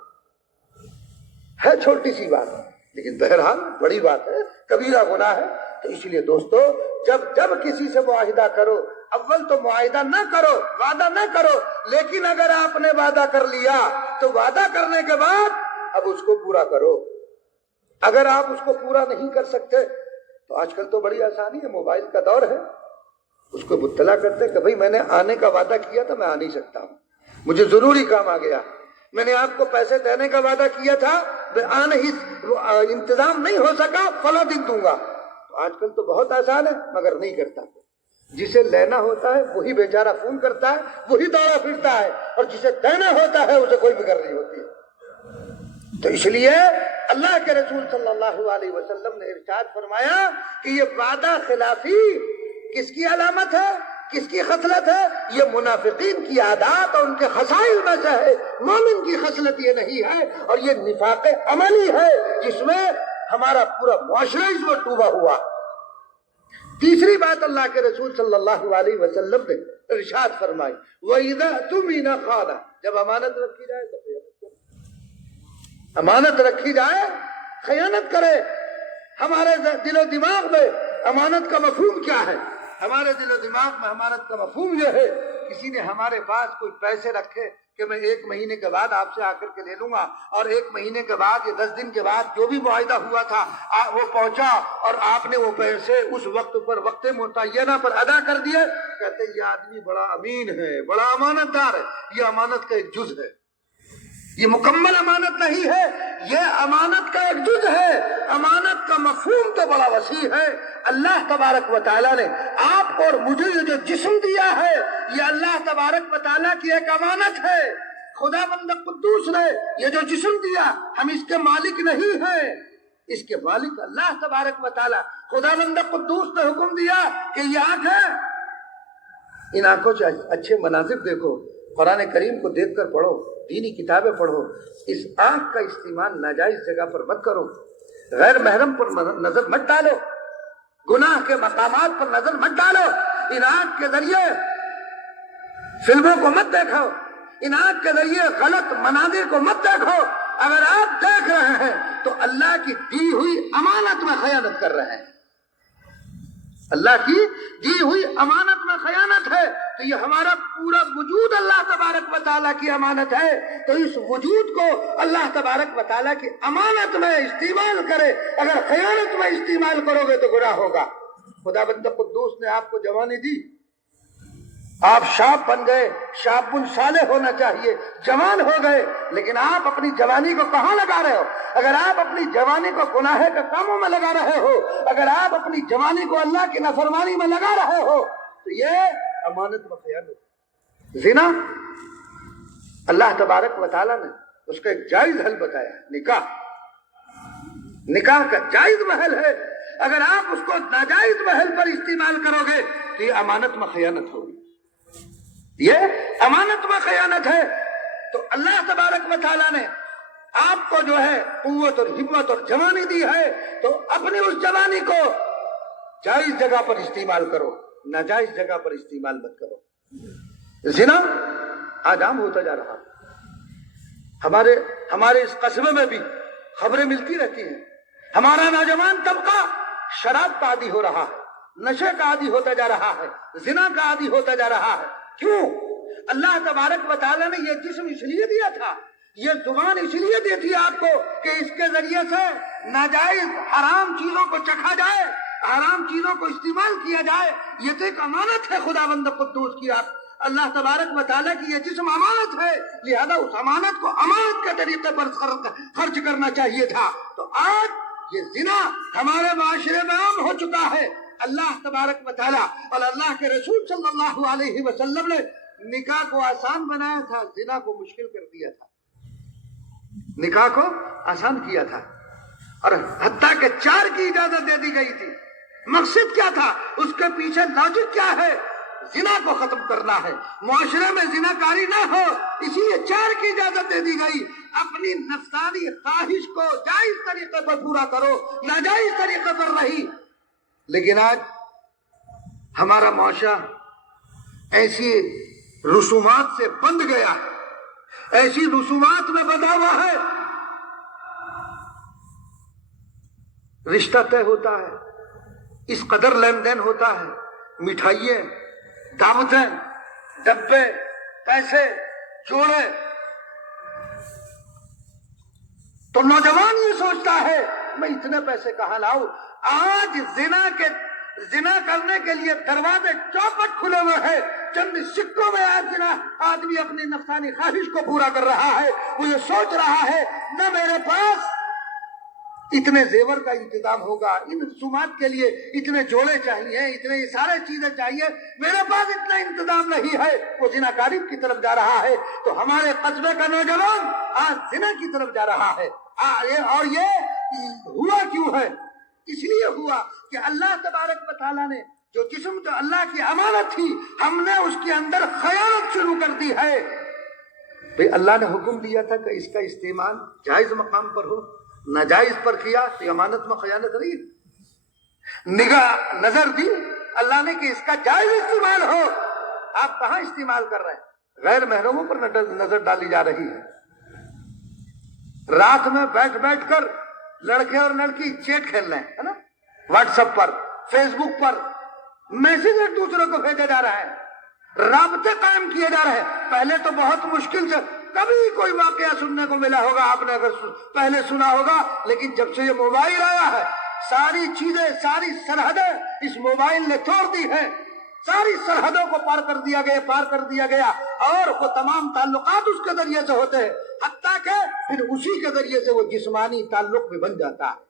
ہے چھوٹی سی بات لیکن بہرحال بڑی بات ہے، کبیرہ گناہ ہے۔ تو اس لیے دوستو، جب کسی سے معاہدہ کرو، اول تو معاہدہ نہ کرو، وعدہ نہ کرو، لیکن اگر آپ نے وعدہ کر لیا تو وعدہ کرنے کے بعد اب اس کو پورا کرو۔ اگر آپ اس کو پورا نہیں کر سکتے تو آج کل تو بڑی آسانی ہے، موبائل کا دور ہے، اس کو مطلع کرتے کہ بھائی میں نے آنے کا وعدہ کیا تھا، میں آ نہیں سکتا ہوں، مجھے ضروری کام آ گیا، میں نے آپ کو پیسے دینے کا وعدہ کیا تھا، انتظام نہیں ہو سکا، فلاں دن دوں گا۔ تو آج کل تو بہت آسان ہے مگر نہیں کرتا۔ جسے لینا ہوتا ہے وہی بیچارہ فون کرتا ہے، وہی دوڑا پھرتا ہے، اور جسے دینا ہوتا ہے اسے کوئی فکر نہیں ہوتی۔ تو اس لیے اللہ کے رسول صلی اللہ علیہ وسلم نے ارشاد فرمایا کہ یہ وعدہ خلافی کس کی علامت ہے، کس کی خصلت ہے؟ یہ منافقین کی عادات اور ان کے خصائل میں سے ہے۔ مومن کی خصلت یہ نہیں ہے، اور یہ نفاق عملی ہے جس میں ہمارا پورا معاشرہ اس میں ڈوبا ہوا۔ تیسری بات اللہ کے رسول صلی اللہ علیہ وسلم نے ارشاد فرمائی، وَإِذَا اؤْتُمِنَ خَانَ، جب امانت رکھی جائے تو امانت رکھی جائے خیانت کرے۔ ہمارے دل و دماغ میں امانت کا مفہوم کیا ہے؟ ہمارے دل و دماغ میں امانت کا مفہوم یہ ہے، کسی نے ہمارے پاس کوئی پیسے رکھے کہ میں 1 مہینے کے بعد آپ سے آ کر کے لے لوں گا، اور 1 مہینے کے بعد یا 10 دن کے بعد جو بھی معاہدہ ہوا تھا وہ پہنچا اور آپ نے وہ پیسے اس وقت پر وقت متعینہ پر ادا کر دیے، کہتے ہیں یہ آدمی بڑا امین ہے، بڑا امانت دار ہے۔ یہ امانت کا ایک جز ہے، یہ مکمل امانت نہیں ہے، یہ امانت کا ایک جز ہے۔ امانت کا مفہوم تو بڑا وسیع ہے۔ اللہ تبارک و تعالیٰ نے آپ کو اور مجھے یہ جو جسم دیا ہے، یہ اللہ تبارک و تعالیٰ کی ایک امانت ہے۔ خدا بند قدوس نے یہ جو جسم دیا، ہم اس کے مالک نہیں ہیں، اس کے مالک اللہ تبارک و تعالیٰ۔ خدا بند قدوس نے حکم دیا کہ یہ آنکھ ہے، ان آنکھوں سے اچھے مناظر دیکھو، قرآن کریم کو دیکھ کر پڑھو، دینی کتابیں پڑھو۔ اس آنکھ کا استعمال ناجائز جگہ پر مت کرو، غیر محرم پر نظر مت ڈالو، گناہ کے مقامات پر نظر مت ڈالو، ان آنکھ کے ذریعے فلموں کو مت دیکھو، ان آنکھ کے ذریعے غلط مناظر کو مت دیکھو۔ اگر آپ دیکھ رہے ہیں تو اللہ کی دی ہوئی امانت میں خیانت کر رہے ہیں، اللہ کی دی ہوئی امانت میں خیانت ہے۔ تو یہ ہمارا پورا وجود اللہ تبارک و تعالیٰ کی امانت ہے، تو اس وجود کو اللہ تبارک و تعالیٰ کی امانت میں استعمال کرے۔ اگر خیانت میں استعمال کرو گے تو گناہ ہوگا۔ خدا بند قدوس نے آپ کو جوانی دی، آپ شاب بن گئے، شاب صالح ہونا چاہیے، جوان ہو گئے، لیکن آپ اپنی جوانی کو کہاں لگا رہے ہو؟ اگر آپ اپنی جوانی کو گناہ کے کاموں میں لگا رہے ہو، اگر آپ اپنی جوانی کو اللہ کی نافرمانی میں لگا رہے ہو، تو یہ امانت و خیانت۔ زنا اللہ تبارک و تعالیٰ نے اس کا ایک جائز حل بتایا، نکاح کا جائز محل ہے۔ اگر آپ اس کو ناجائز محل پر استعمال کرو گے تو یہ امانت میں خیانت ہوگی، یہ امانت میں خیانت ہے۔ تو اللہ تبارک و تعالیٰ نے آپ کو جو ہے قوت اور ہمت اور جوانی دی ہے، تو اپنی اس جوانی کو جائز جگہ پر استعمال کرو، ناجائز جگہ پر استعمال مت کرو۔ زنا آج عام ہوتا جا رہا، ہمارے اس قصبے میں بھی خبریں ملتی رہتی ہیں۔ ہمارا نوجوان طبقہ شراب کا عادی ہو رہا ہے، نشے کا عادی ہوتا جا رہا ہے، زنا کا عادی ہوتا جا رہا ہے۔ کیوں؟ اللہ تبارک و تعالیٰ نے یہ جسم اس لیے دیا تھا، یہ زبان اس لیے دی تھی آپ کو کہ اس کے ذریعے سے ناجائز حرام چیزوں کو چکھا جائے، حرام چیزوں کو استعمال کیا جائے۔ یہ تو ایک امانت ہے خدا بند قدوس کی، آپ اللہ تبارک و تعالیٰ کی یہ جسم امانت ہے، لہذا اس امانت کو امانت کے طریقے پر خرچ کرنا چاہیے تھا۔ تو آج یہ زنا ہمارے معاشرے میں عام ہو چکا ہے۔ اللہ تبارک و تعالیٰ اور اللہ کے رسول صلی اللہ علیہ وسلم نے نکاح کو آسان بنایا تھا، زنا کو مشکل کر دیا تھا۔ نکاح کو آسان کیا تھا، اور حتیٰ کہ 4 کی اجازت دے دی گئی تھی۔ مقصد کیا تھا؟ اس کے پیچھے لاجک کیا ہے؟ زنا کو ختم کرنا ہے، معاشرے میں زنا کاری نہ ہو، اسی لیے 4 کی اجازت دے دی گئی۔ اپنی نفسانی خواہش کو جائز طریقے پر پورا کرو، ناجائز طریقے پر نہیں۔ لیکن آج ہمارا معاشرہ ایسی رسومات سے بندھ گیا، ایسی رسومات میں بندھا ہوا ہے۔ رشتہ طے ہوتا ہے، اس قدر لین دین ہوتا ہے، مٹھائیاں، دعوتیں، ڈبے، پیسے، جوڑے، تو نوجوان یہ سوچتا ہے میں اتنے پیسے کہاں لاؤں۔ آج زنا کرنے کے لیے دروازے چوپٹ کھلے ہوئے ہیں، چند سکوں میں آج آدمی اپنی نفسانی خواہش کو پورا کر رہا ہے۔ وہ یہ سوچ رہا ہے نہ میرے پاس اتنے زیور کا انتظام ہوگا، ان رسومات کے لیے اتنے جوڑے چاہیے، اتنے سارے چیزیں چاہیے، میرے پاس اتنا انتظام نہیں ہے۔ وہ زناکاری کی طرف جا رہا ہے۔ تو ہمارے قصبے کا نوجوان آج زنا کی طرف جا رہا ہے۔ اور یہ ہوا کیوں ہے؟ اس لیے ہوا کہ اللہ تبارک و تعالیٰ نے جو جسم جو اللہ کی امانت تھی، ہم نے اس کے اندر خیانت شروع کر دی ہے۔ بھئی اللہ نے حکم دیا تھا کہ اس کا استعمال جائز مقام پر ہو، ناجائز پر کیا تو امانت میں خیانت رہی۔ نگاہ نظر دی اللہ نے کہ اس کا جائز استعمال ہو، آپ کہاں استعمال کر رہے ہیں؟ غیر محرموں پر نظر ڈالی جا رہی ہے۔ رات میں بیٹھ کر لڑکے اور لڑکی چیٹ کھیل رہے ہیں، ہے نا، واٹس ایپ پر، فیس بک پر میسج ایک دوسرے کو بھیجے جا رہا ہے، رابطے قائم کیے جا رہے ہیں۔ پہلے تو بہت مشکل سے کبھی کوئی واقعہ سننے کو ملا ہوگا، آپ نے اگر پہلے سنا ہوگا، لیکن جب سے یہ موبائل آیا ہے ساری چیزیں، ساری سرحدیں اس موبائل نے توڑ دی ہے۔ ساری سرحدوں کو پار کر دیا گیا اور وہ تمام تعلقات اس کے ذریعے سے ہوتے ہیں، حتیٰ کہ پھر اسی کے ذریعے سے وہ جسمانی تعلق بھی بن جاتا ہے۔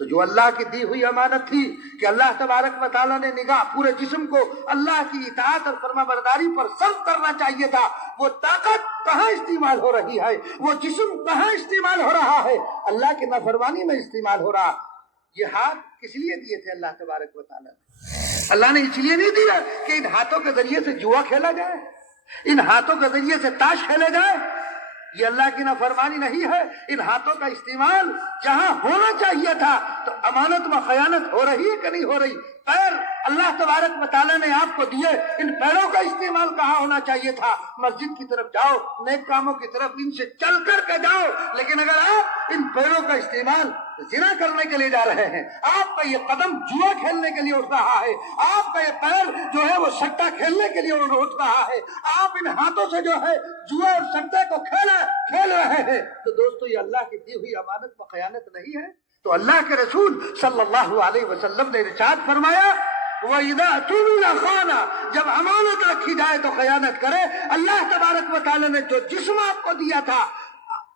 تو جو اللہ کی دی ہوئی امانت تھی کہ اللہ تبارک و تعالیٰ نے نگاہ پورے جسم کو اللہ کی اطاعت اور فرما برداری پر صرف کرنا چاہیے تھا، وہ طاقت کہاں استعمال ہو رہی ہے، وہ جسم کہاں استعمال ہو رہا ہے، اللہ کی نافرمانی میں استعمال ہو رہا۔ یہ ہاتھ کس لیے دیے تھے اللہ تبارک و تعالیٰ نے؟ اللہ نے اس لیے نہیں دیا کہ ان ہاتھوں کے ذریعے سے جوا کھیلا جائے، ان ہاتھوں کے ذریعے سے تاش کھیلے جائے، یہ اللہ کی نافرمانی نہیں ہے۔ ان ہاتھوں کا استعمال جہاں ہونا چاہیے تھا تو امانت میں خیانت ہو رہی ہے کہ نہیں ہو رہی؟ پیر اللہ تبارک و تعالیٰ نے آپ کو دیے، ان پیروں کا استعمال کہاں ہونا چاہیے تھا؟ مسجد کی طرف جاؤ، نیک کاموں کی طرف ان سے چل کر کے جاؤ، لیکن اگر آپ ان پیروں کا استعمال زنا کرنے کے لیے جا رہے ہیں، آپ کا یہ قدم جوا کھیلنے کے لیے اٹھ رہا ہے، آپ کا یہ پیر جو ہے وہ سٹا کھیلنے کے لیے اٹھ رہا ہے، آپ ان ہاتھوں سے جو ہے جوا اور سٹے کو کھیل رہے ہیں، تو دوستو یہ اللہ کی دی ہوئی امانت میں خیانت نہیں ہے؟ تو اللہ کے رسول صلی اللہ علیہ وسلم نے ارشاد فرمایا وَإِذَا اؤْتُمِنَ خَانَ، جب امانت رکھی جائے تو خیانت کرے۔ اللہ تبارک و تعالیٰ نے جو جسم آپ کو دیا تھا،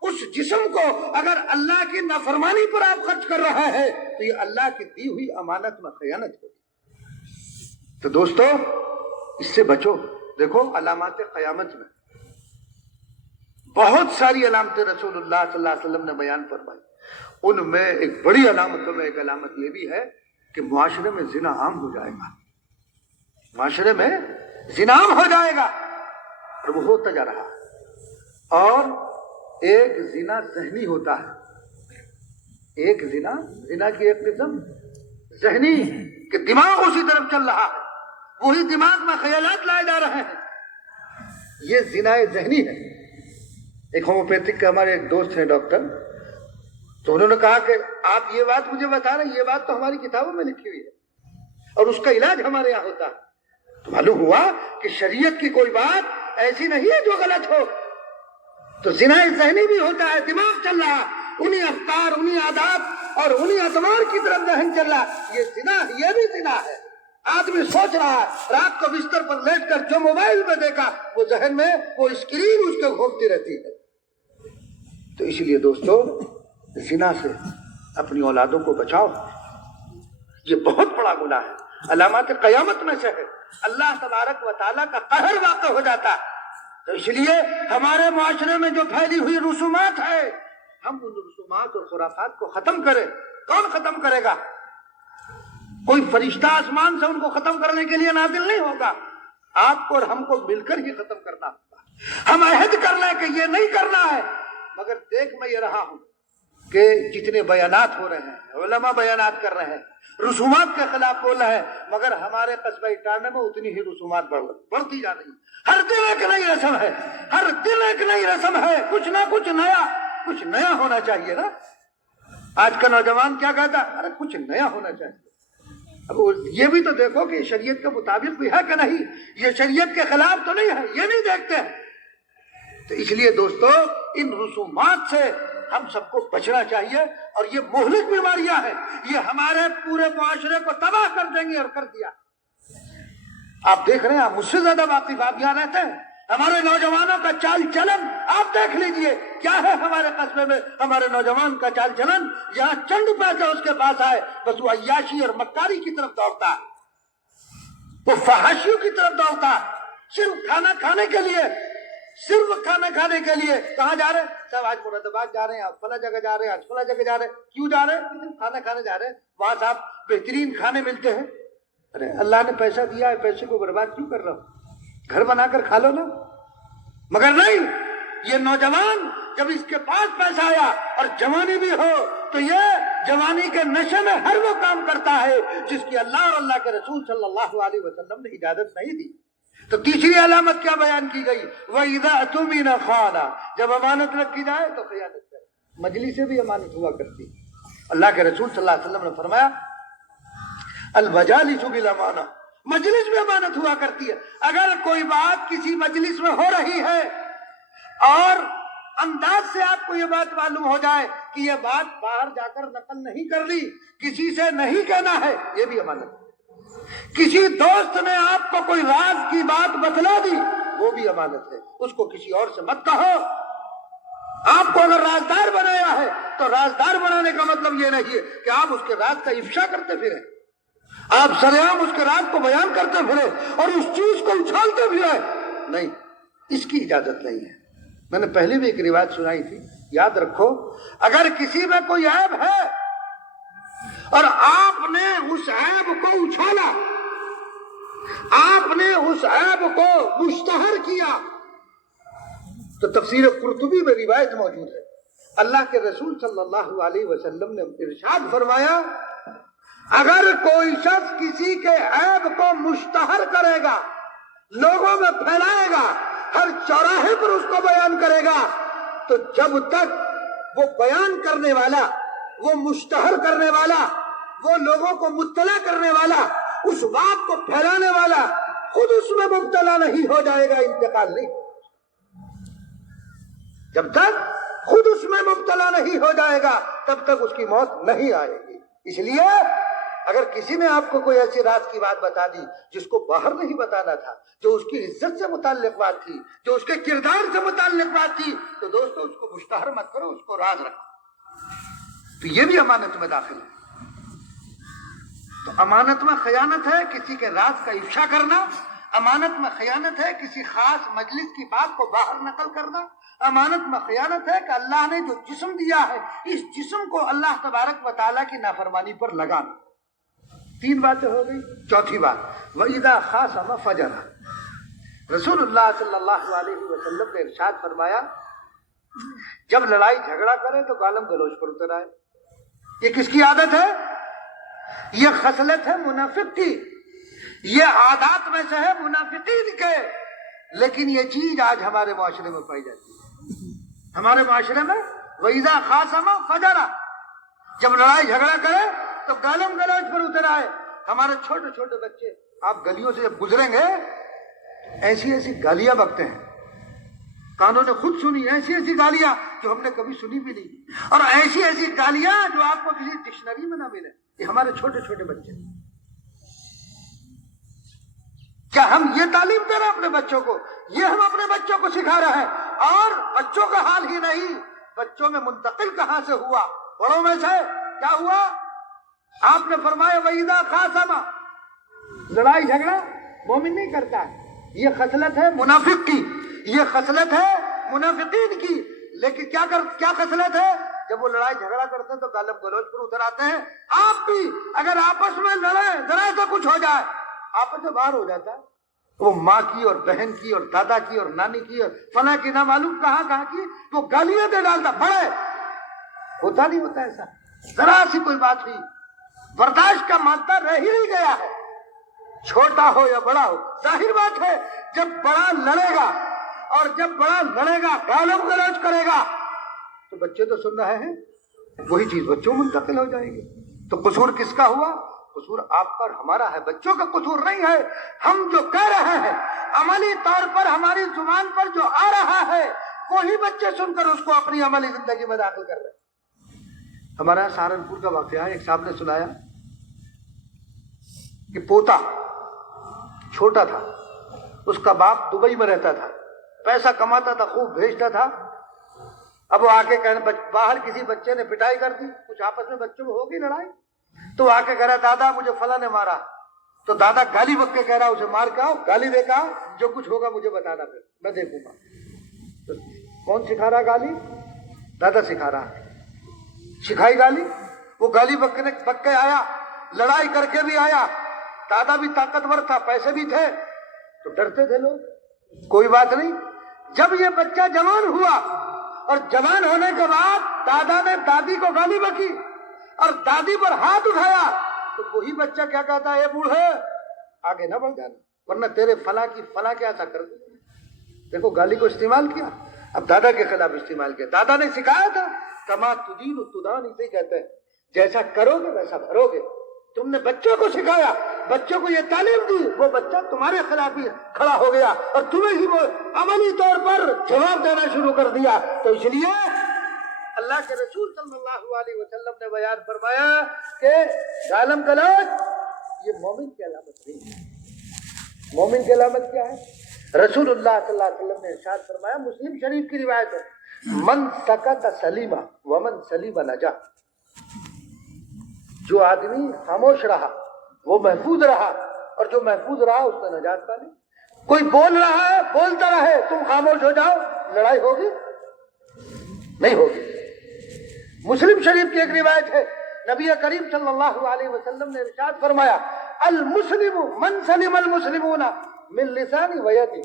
اس جسم کو اگر اللہ کی نافرمانی پر آپ خرچ کر رہے ہیں تو یہ اللہ کی دی ہوئی امانت میں خیانت ہوگی۔ تو دوستو اس سے بچو۔ دیکھو علامات قیامت میں بہت ساری علامتیں رسول اللہ صلی اللہ علیہ وسلم نے بیان فرمائی، ان میں ایک بڑی علامتوں میں ایک علامت یہ بھی ہے کہ معاشرے میں زنا عام ہو جائے گا، معاشرے میں زنا عام ہو جائے گا، اور وہ ہوتا جا رہا ہے۔ اور ایک زنا ذہنی ہوتا ہے، ایک زنا کی ایک قسم ذہنی کہ دماغ اسی طرف چل رہا ہے، وہی دماغ میں خیالات لائے جا رہے ہیں، یہ زنا ذہنی ہے۔ ایک ہومیوپیتھک کے ہمارے ایک دوست ہیں ڈاکٹر، تو انہوں نے کہا کہ آپ یہ بات مجھے بتا رہے ہیں، یہ بات تو ہماری کتابوں میں لکھی ہوئی ہے اور اس کا علاج ہمارے یہاں ہوتا ہے۔ تو معلوم ہوا کہ شریعت کی کوئی بات ایسی نہیں ہے جو غلط ہو۔ تو زنا ذہنی بھی ہوتا ہے، دماغ چل رہا، انہی افکار، انہی عادات اور انہی اطوار کی طرف ذہن چل رہا، یہ زنا، یہ بھی زنا ہے۔ آدمی سوچ رہا ہے، رات کو بستر پر لیٹ کر جو موبائل میں دیکھا وہ ذہن میں وہ اسکرین اس کے گھومتی رہتی ہے۔ تو اس لیے دوستو زنا سے اپنی اولادوں کو بچاؤ، یہ بہت بڑا گناہ ہے، علامات قیامت میں سے ہے، اللہ تبارک و تعالیٰ کا قہر واقع ہو جاتا ہے۔ تو اس لیے ہمارے معاشرے میں جو پھیلی ہوئی رسومات ہے، ہم ان رسومات اور خرافات کو ختم کریں۔ کون ختم کرے گا؟ کوئی فرشتہ آسمان سے ان کو ختم کرنے کے لیے نازل نہیں ہوگا، آپ کو اور ہم کو مل کر ہی ختم کرنا ہوگا۔ ہم عہد کر لیں کہ یہ نہیں کرنا ہے، مگر دیکھ میں یہ رہا ہوں کہ جتنے بیانات ہو رہے ہیں، علماء بیانات کر رہے ہیں، رسومات کے خلاف بول رہے ہیں، مگر ہمارے قصبہ اٹارنے میں اتنی ہی رسومات بڑھتی جا رہی ہیں۔ ہر دن ایک نئی رسم ہے، ہر دن ایک نئی رسم ہے، کچھ نہ کچھ نیا ہونا چاہیے نا۔ آج کا نوجوان کیا کہتا ہے؟ ارے کچھ نیا ہونا چاہیے۔ اب یہ بھی تو دیکھو کہ شریعت کے مطابق بھی ہے کہ نہیں، یہ شریعت کے خلاف تو نہیں ہے، یہ نہیں دیکھتے۔ تو اس لیے دوستو ان رسومات سے ہم سب کو بچنا چاہیے، اور یہ مہلک بیماریاں ہیں، یہ ہمارے پورے معاشرے کو تباہ کر دیں گے اور کر دیا۔ آپ دیکھ رہے ہیں، آپ مجھ سے زیادہ واقف آپ یہاں رہتے ہیں، ہمارے نوجوانوں کا چال چلن آپ دیکھ لیجئے کیا ہے ہمارے قصبے میں۔ ہمارے نوجوان کا چال چلن، جہاں چند پیسے اس کے پاس آئے بس وہ عیاشی اور مکاری کی طرف دوڑتا ہے، وہ فحاشیوں کی طرف دوڑتا ہے، صرف کھانا کھانے کے لیے، صرف کھانا کھانے کے لیے۔ کہاں جا رہے ہیں؟ صاحب آج مراد آباد جا رہے ہیں، آج فلاں جگہ جا رہے ہیں، آج فلاں جگہ جا رہے ہیں۔ کیوں جا رہے ہیں؟ کھانا کھانے جا رہے ہیں، وہاں صاحب بہترین کھانے ملتے ہیں۔ ارے اللہ نے پیسہ دیا ہے، پیسے کو برباد کیوں کر رہا ہو؟ گھر بنا کر کھا لو نا۔ مگر نہیں، یہ نوجوان جب اس کے پاس پیسہ آیا اور جوانی بھی ہو تو یہ جوانی کے نشے میں ہر وہ کام کرتا ہے جس کی اللہ اور اللہ کے رسول صلی اللہ علیہ وسلم نے اجازت نہیں دی۔ تو تیسری علامت کیا بیان کی گئی؟ وَإِذَا اؤْتُمِنَ خَانَ، جب امانت رکھی جائے تو خیانت کرے۔ مجلس سے بھی امانت ہوا کرتی، اللہ کے رسول صلی اللہ علیہ وسلم نے فرمایا المجالس بالامانہ، مجلس میں امانت ہوا کرتی ہے۔ اگر کوئی بات کسی مجلس میں ہو رہی ہے اور انداز سے آپ کو یہ بات معلوم ہو جائے کہ یہ بات باہر جا کر نقل نہیں کر لی، کسی سے نہیں کہنا ہے، یہ بھی امانت ہے۔ کسی دوست نے آپ کو کوئی راز کی بات بتلا دی، وہ بھی امانت ہے، اس کو کسی اور سے مت کہو۔ آپ کو اگر رازدار بنایا ہے تو رازدار بنانے کا مطلب یہ نہیں ہے کہ آپ اس کے راز کا افشا کرتے پھریں، آپ سرعام اس کے راز کو بیان کرتے پھریں اور اس چیز کو اچھالتے پھریں، نہیں، اس کی اجازت نہیں ہے۔ میں نے پہلے بھی ایک روایت سنائی تھی، یاد رکھو، اگر کسی میں کوئی عیب ہے اور آپ نے اس عیب کو اچھالا، آپ نے اس عیب کو مشتہر کیا، تو تفسیر قرطبی میں روایت موجود ہے، اللہ کے رسول صلی اللہ علیہ وسلم نے ارشاد فرمایا، اگر کوئی شخص کسی کے عیب کو مشتہر کرے گا، لوگوں میں پھیلائے گا، ہر چوراہے پر اس کو بیان کرے گا، تو جب تک وہ بیان کرنے والا، وہ مشتہر کرنے والا، وہ لوگوں کو مطلع کرنے والا، اس بات کو پھیلانے والا خود اس میں مبتلا نہیں ہو جائے گا، انتقال نہیں، جب تک خود اس میں مبتلا نہیں ہو جائے گا تب تک اس کی موت نہیں آئے گی۔ اس لیے اگر کسی نے آپ کو کوئی ایسی راز کی بات بتا دی جس کو باہر نہیں بتانا تھا، جو اس کی عزت سے متعلق بات تھی، جو اس کے کردار سے متعلق بات تھی، تو دوستو اس کو مشتہر مت کرو، اس کو راز رکھو۔ تو یہ بھی امانت میں داخل ہے۔ تو امانت میں خیانت ہے کسی کے راز کا افشا کرنا، امانت میں خیانت ہے کسی خاص مجلس کی بات کو باہر نقل کرنا، امانت میں خیانت ہے کہ اللہ نے جو جسم دیا ہے اس جسم کو اللہ تبارک و تعالیٰ کی نافرمانی پر لگانا۔ تین باتیں ہو گئی، چوتھی بات وَإِذَا خَاصَمَ فَجَرَ، رسول اللہ صلی اللہ علیہ وسلم نے ارشاد فرمایا جب لڑائی جھگڑا کرے تو گالم گلوچ پر اتر آئے۔ یہ کس کی عادت ہے؟ یہ خصلت ہے منافق کی، یہ عادات میں سے ہے منافقین کے، لیکن یہ چیز آج ہمارے معاشرے میں پائی جاتی ہے۔ ہمارے معاشرے میں وَإِذَا خَاصَمَ فَجَرَ، جب لڑائی جھگڑا کرے تو گالم گلوچ پر اتر آئے۔ ہمارے چھوٹے چھوٹے بچے آپ گلیوں سے جب گزریں گے ایسی ایسی گالیاں بکتے ہیں، کانوں نے خود سنی ایسی ایسی گالیاں جو ہم نے کبھی سنی بھی نہیں، اور ایسی ایسی گالیاں جو آپ کو کسی ڈکشنری میں نہ ملے۔ یہ ہمارے چھوٹے چھوٹے بچے، کیا ہم یہ تعلیم دے رہے ہیں اپنے بچوں کو؟ یہ ہم اپنے بچوں کو سکھا رہے ہیں؟ اور بچوں کا حال ہی نہیں، بچوں میں منتقل کہاں سے ہوا؟ بڑوں میں سے کیا ہوا؟ آپ نے فرمایا وَإِذَا خَاصَمَ، لڑائی جھگڑا مومن نہیں کرتا ہے، یہ خصلت ہے منافق کی، یہ خصلت ہے منافقین کی۔ لیکن کیا خصلت ہے؟ جب وہ لڑائی جھگڑا کرتے ہیں تو گالم گلوچ پر اتر آتے ہیں۔ آپ بھی اگر آپس میں لڑیں، ذرا سا کچھ ہو جائے، آپس میں باہر ہو جاتا ہے، وہ ماں کی اور بہن کی اور دادا کی اور نانی کی اور فلاں کی، نہ معلوم کہاں کی، وہ گالیاں دے ڈالتا، بڑے ہوتا نہیں ہوتا ایسا، ذرا سی کوئی بات ہوئی برداشت کا مادہ رہ ہی نہیں گیا ہے، چھوٹا ہو یا بڑا ہو۔ ظاہر بات ہے جب بڑا لڑے گا اور جب بڑا لڑے گا گالم گلوچ کرے گا تو بچے تو سن رہے ہیں، وہی چیز بچوں منتقل ہو جائے گی۔ تو قصور کس کا ہوا؟ قصور آپ کا اور ہمارا ہے، بچوں کا قصور نہیں ہے۔ ہم جو کہہ رہے ہیں عملی طور پر ہماری زبان پر جو آ رہا ہے وہی بچے سن کر اس کو اپنی عملی زندگی میں داخل کر رہے ہیں۔ ہمارا سہارنپور کا واقعہ ہے، ایک صاحب نے سنایا کہ پوتا چھوٹا تھا، اس کا باپ دبئی میں رہتا تھا، پیسہ کماتا تھا، خوب بھیجتا تھا۔ اب وہ آ کے باہر کسی بچے نے پٹائی کر دی، کچھ آپس میں بچوں میں ہوگی لڑائی، تو آ کے کہہ رہا دادا مجھے فلاں نے مارا، تو دادا گالی بک کے کہہ رہا اسے مار کے آؤ، گالی دے کے آؤ، جو کچھ ہوگا مجھے بتانا، پھر میں دیکھوں گا۔ تو کون سکھا رہا گالی؟ دادا سکھا رہا، سکھائی گالی، وہ گالی بک کے آیا، لڑائی کر کے بھی آیا، دادا بھی طاقتور تھا، پیسے بھی تھے، تو ڈرتے تھے لوگ، کوئی بات نہیں۔ جب یہ بچہ جوان ہوا اور جوان ہونے کے بعد دادا نے دادی کو گالی بکی اور دادی پر ہاتھ اٹھایا، تو وہی بچہ کیا کہتا ہے، اے بوڑھے آگے نہ بڑھ جانا ورنہ تیرے فلاں کی فلاں کے ایسا کر دیں۔ دیکھو گالی کو استعمال کیا، اب دادا کے خلاف استعمال کیا۔ دادا نے سکھایا تھا کما تدین تدان، اسے کہتے ہیں جیسا کرو گے ویسا بھرو گے۔ تم نے بچوں کو سکھایا، بچوں کو یہ تعلیم دی، وہ بچہ تمہارے خلاف ہی کھڑا ہو گیا اور تمہیں ہی وہ عملی طور پر جواب دینا شروع کر دیا۔ تو اس لیے اللہ کے رسول صلی اللہ علیہ وسلم نے بیان فرمایا کہ گالم گلوچ یہ مومن کی علامت نہیں ہے۔ مومن کی علامت کیا ہے؟ رسول اللہ صلی اللہ علیہ وسلم نے ارشاد فرمایا، مسلم شریف کی روایت ہے، من سکت سلیما ومن سلیم نجا، جو آدمی خاموش رہا وہ محفوظ رہا، اور جو محفوظ رہا اس نے نجات پا لی۔ کوئی بول رہا ہے بولتا رہے، تم خاموش ہو جاؤ، لڑائی ہوگی؟ نہیں ہوگی۔ مسلم شریف کی ایک روایت ہے، نبی کریم صلی اللہ علیہ وسلم نے ارشاد فرمایا، المسلم من سلم المسلمون من لسانی و یدی۔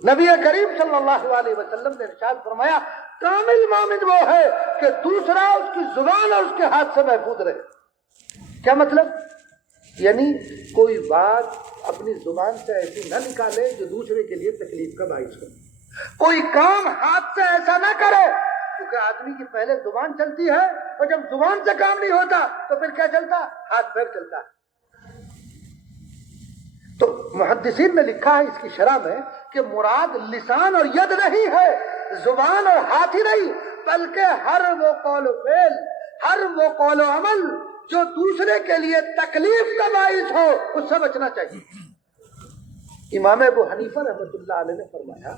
نبی کریم صلی اللہ علیہ وسلم نے ارشاد فرمایا، کامل مومن وہ ہے کہ دوسرا اس کی زبان اور اس کے ہاتھ سے محفوظ رہے۔ کیا مطلب؟ یعنی کوئی بات اپنی زبان سے ایسی نہ نکالے جو دوسرے کے لیے تکلیف کا باعث ہو، کوئی کام ہاتھ سے ایسا نہ کرے، کیونکہ آدمی کی پہلے زبان چلتی ہے، اور جب زبان سے کام نہیں ہوتا تو پھر کیا چلتا؟ ہاتھ پیر چلتا ہے۔ تو محدثین نے لکھا ہے اس کی شرح میں کہ مراد لسان اور ید نہیں ہے، زبان اور ہاتھ ہی نہیں، بلکہ ہر وہ قول و فعل، ہر وہ قول و عمل جو دوسرے کے لیے تکلیف کا باعث ہو، اس سے بچنا چاہیے۔ امام ابو حنیفہ رحمۃ اللہ علیہ نے فرمایا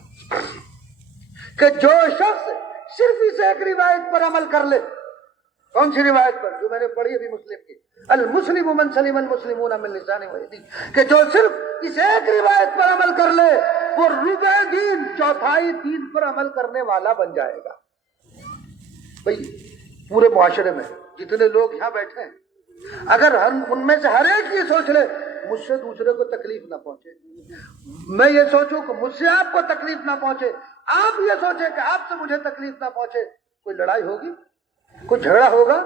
کہ جو شخص صرف اس ایک روایت پر عمل کر لے، کون سی روایت پر؟ جو میں نے پڑھی ابھی مسلم کی، المسلم من سلم المسلمون من لسانہ و یدہ، کہ جو صرف اس ایک روایت پر عمل کر لے وہ ربع دین، چوتھائی دین پر عمل کرنے والا بن جائے گا۔ بھئی پورے معاشرے میں جتنے لوگ یہاں بیٹھے ہیں، اگر ہم ان میں سے ہر ایک یہ سوچ لے مجھ سے دوسرے کو تکلیف نہ پہنچے، میں یہ سوچوں کہ مجھ سے آپ کو تکلیف نہ پہنچے، آپ یہ سوچیں کہ آپ سے مجھے تکلیف نہ پہنچے، کوئی لڑائی ہوگی؟ کوئی جھگڑا ہوگا؟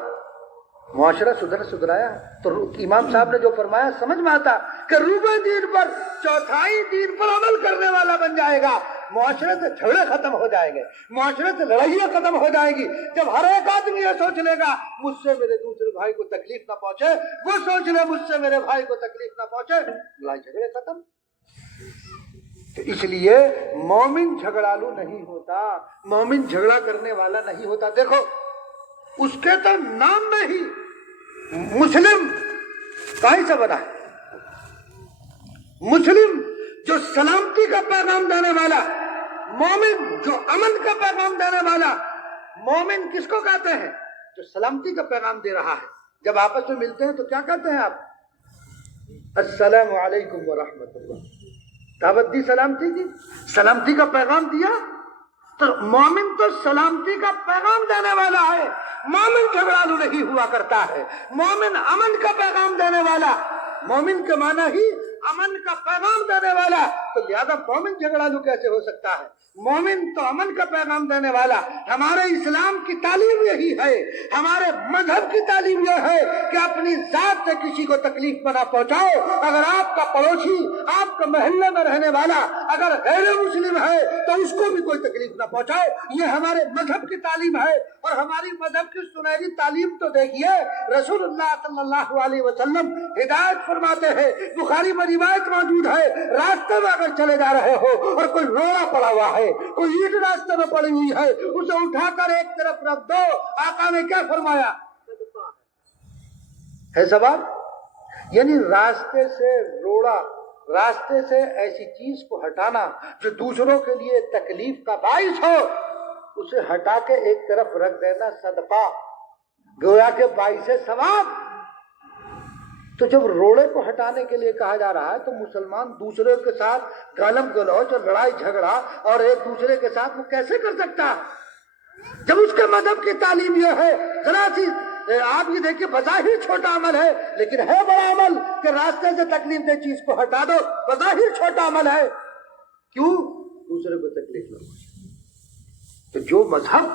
معاشرہ سدھرایا؟ تو امام صاحب نے جو فرمایا سمجھ میں آتا کہ ربع دین پر، چوتھائی دین پر عمل کرنے والا بن جائے گا، معاشرے سے جھگڑے ختم ہو جائیں گے، معاشرے سے لڑائیاں ختم ہو جائیں گی۔ جب ہر ایک آدمی یہ سوچ لے گا مجھ سے میرے دوسرے بھائی کو تکلیف نہ پہنچے، وہ سوچ لے مجھ سے میرے بھائی کو تکلیف نہ پہنچے، لڑائی جھگڑے ختم۔ تو اس لیے مومن جھگڑالو نہیں ہوتا، مومن جھگڑا کرنے والا نہیں ہوتا۔ دیکھو اس کے تو نام میں ہی مسلم کہیں سے بنا ہے، مسلم جو سلامتی کا پیغام دینے والا، مومن جو امن کا پیغام دینے والا۔ مومن کس کو کہتے ہیں؟ جو سلامتی کا پیغام دے رہا ہے۔ جب آپس میں ملتے ہیں تو کیا کہتے ہیں آپ؟ السلام علیکم ورحمۃ اللہ، دعوت دی سلامتی کی، سلامتی کا پیغام دیا۔ تو مومن تو سلامتی کا پیغام دینے والا ہے، مومن جھگڑالو نہیں ہوا کرتا ہے، مومن امن کا پیغام دینے والا۔ مومن کے معنی ہی امن کا پیغام دینے والا، تو لہذا مومن جھگڑالو کیسے ہو سکتا ہے؟ مومن تو امن کا پیغام دینے والا۔ ہمارے اسلام کی تعلیم یہی ہے، ہمارے مذہب کی تعلیم یہ ہے کہ اپنی ذات سے کسی کو تکلیف نہ پہنچاؤ۔ اگر آپ کا پڑوسی، آپ کا محلے میں رہنے والا اگر غیر مسلم ہے تو اس کو بھی کوئی تکلیف نہ پہنچاؤ، یہ ہمارے مذہب کی تعلیم ہے۔ اور ہماری مذہب کی سنہری تعلیم تو دیکھیے، رسول اللہ صلی اللہ علیہ وسلم ہدایت فرماتے ہیں، بخاری میں روایت موجود ہے، راستے میں اگر چلے جا رہے ہو اور کوئی روڑا پڑا ہوا ہے، کوئی اینٹ راستے میں پڑی ہوئی ہے، اسے اٹھا کر ایک طرف رکھ دو۔ آقا نے کیا فرمایا؟ ہے سوال؟ یعنی راستے سے روڑا، راستے سے ایسی چیز کو ہٹانا جو دوسروں کے لیے تکلیف کا باعث ہو، اسے ہٹا کے ایک طرف رکھ دینا صدقہ، گویا کے باعث ثواب۔ تو جب روڑے کو ہٹانے کے لیے کہا جا رہا ہے تو مسلمان دوسرے کے ساتھ گالم گلوچ اور لڑائی جھگڑا اور ایک دوسرے کے ساتھ وہ کیسے کر سکتا جب اس کے مذہب کی تعلیم یہ ہے؟ ذرا سی آپ یہ دیکھیے، بظاہر چھوٹا عمل ہے لیکن ہے بڑا عمل کہ راستے سے تکلیف دہ چیز کو ہٹا دو۔ بظاہر چھوٹا عمل ہے، کیوں؟ دوسرے کو تکلیف نہ پہنچے۔ تو جو مذہب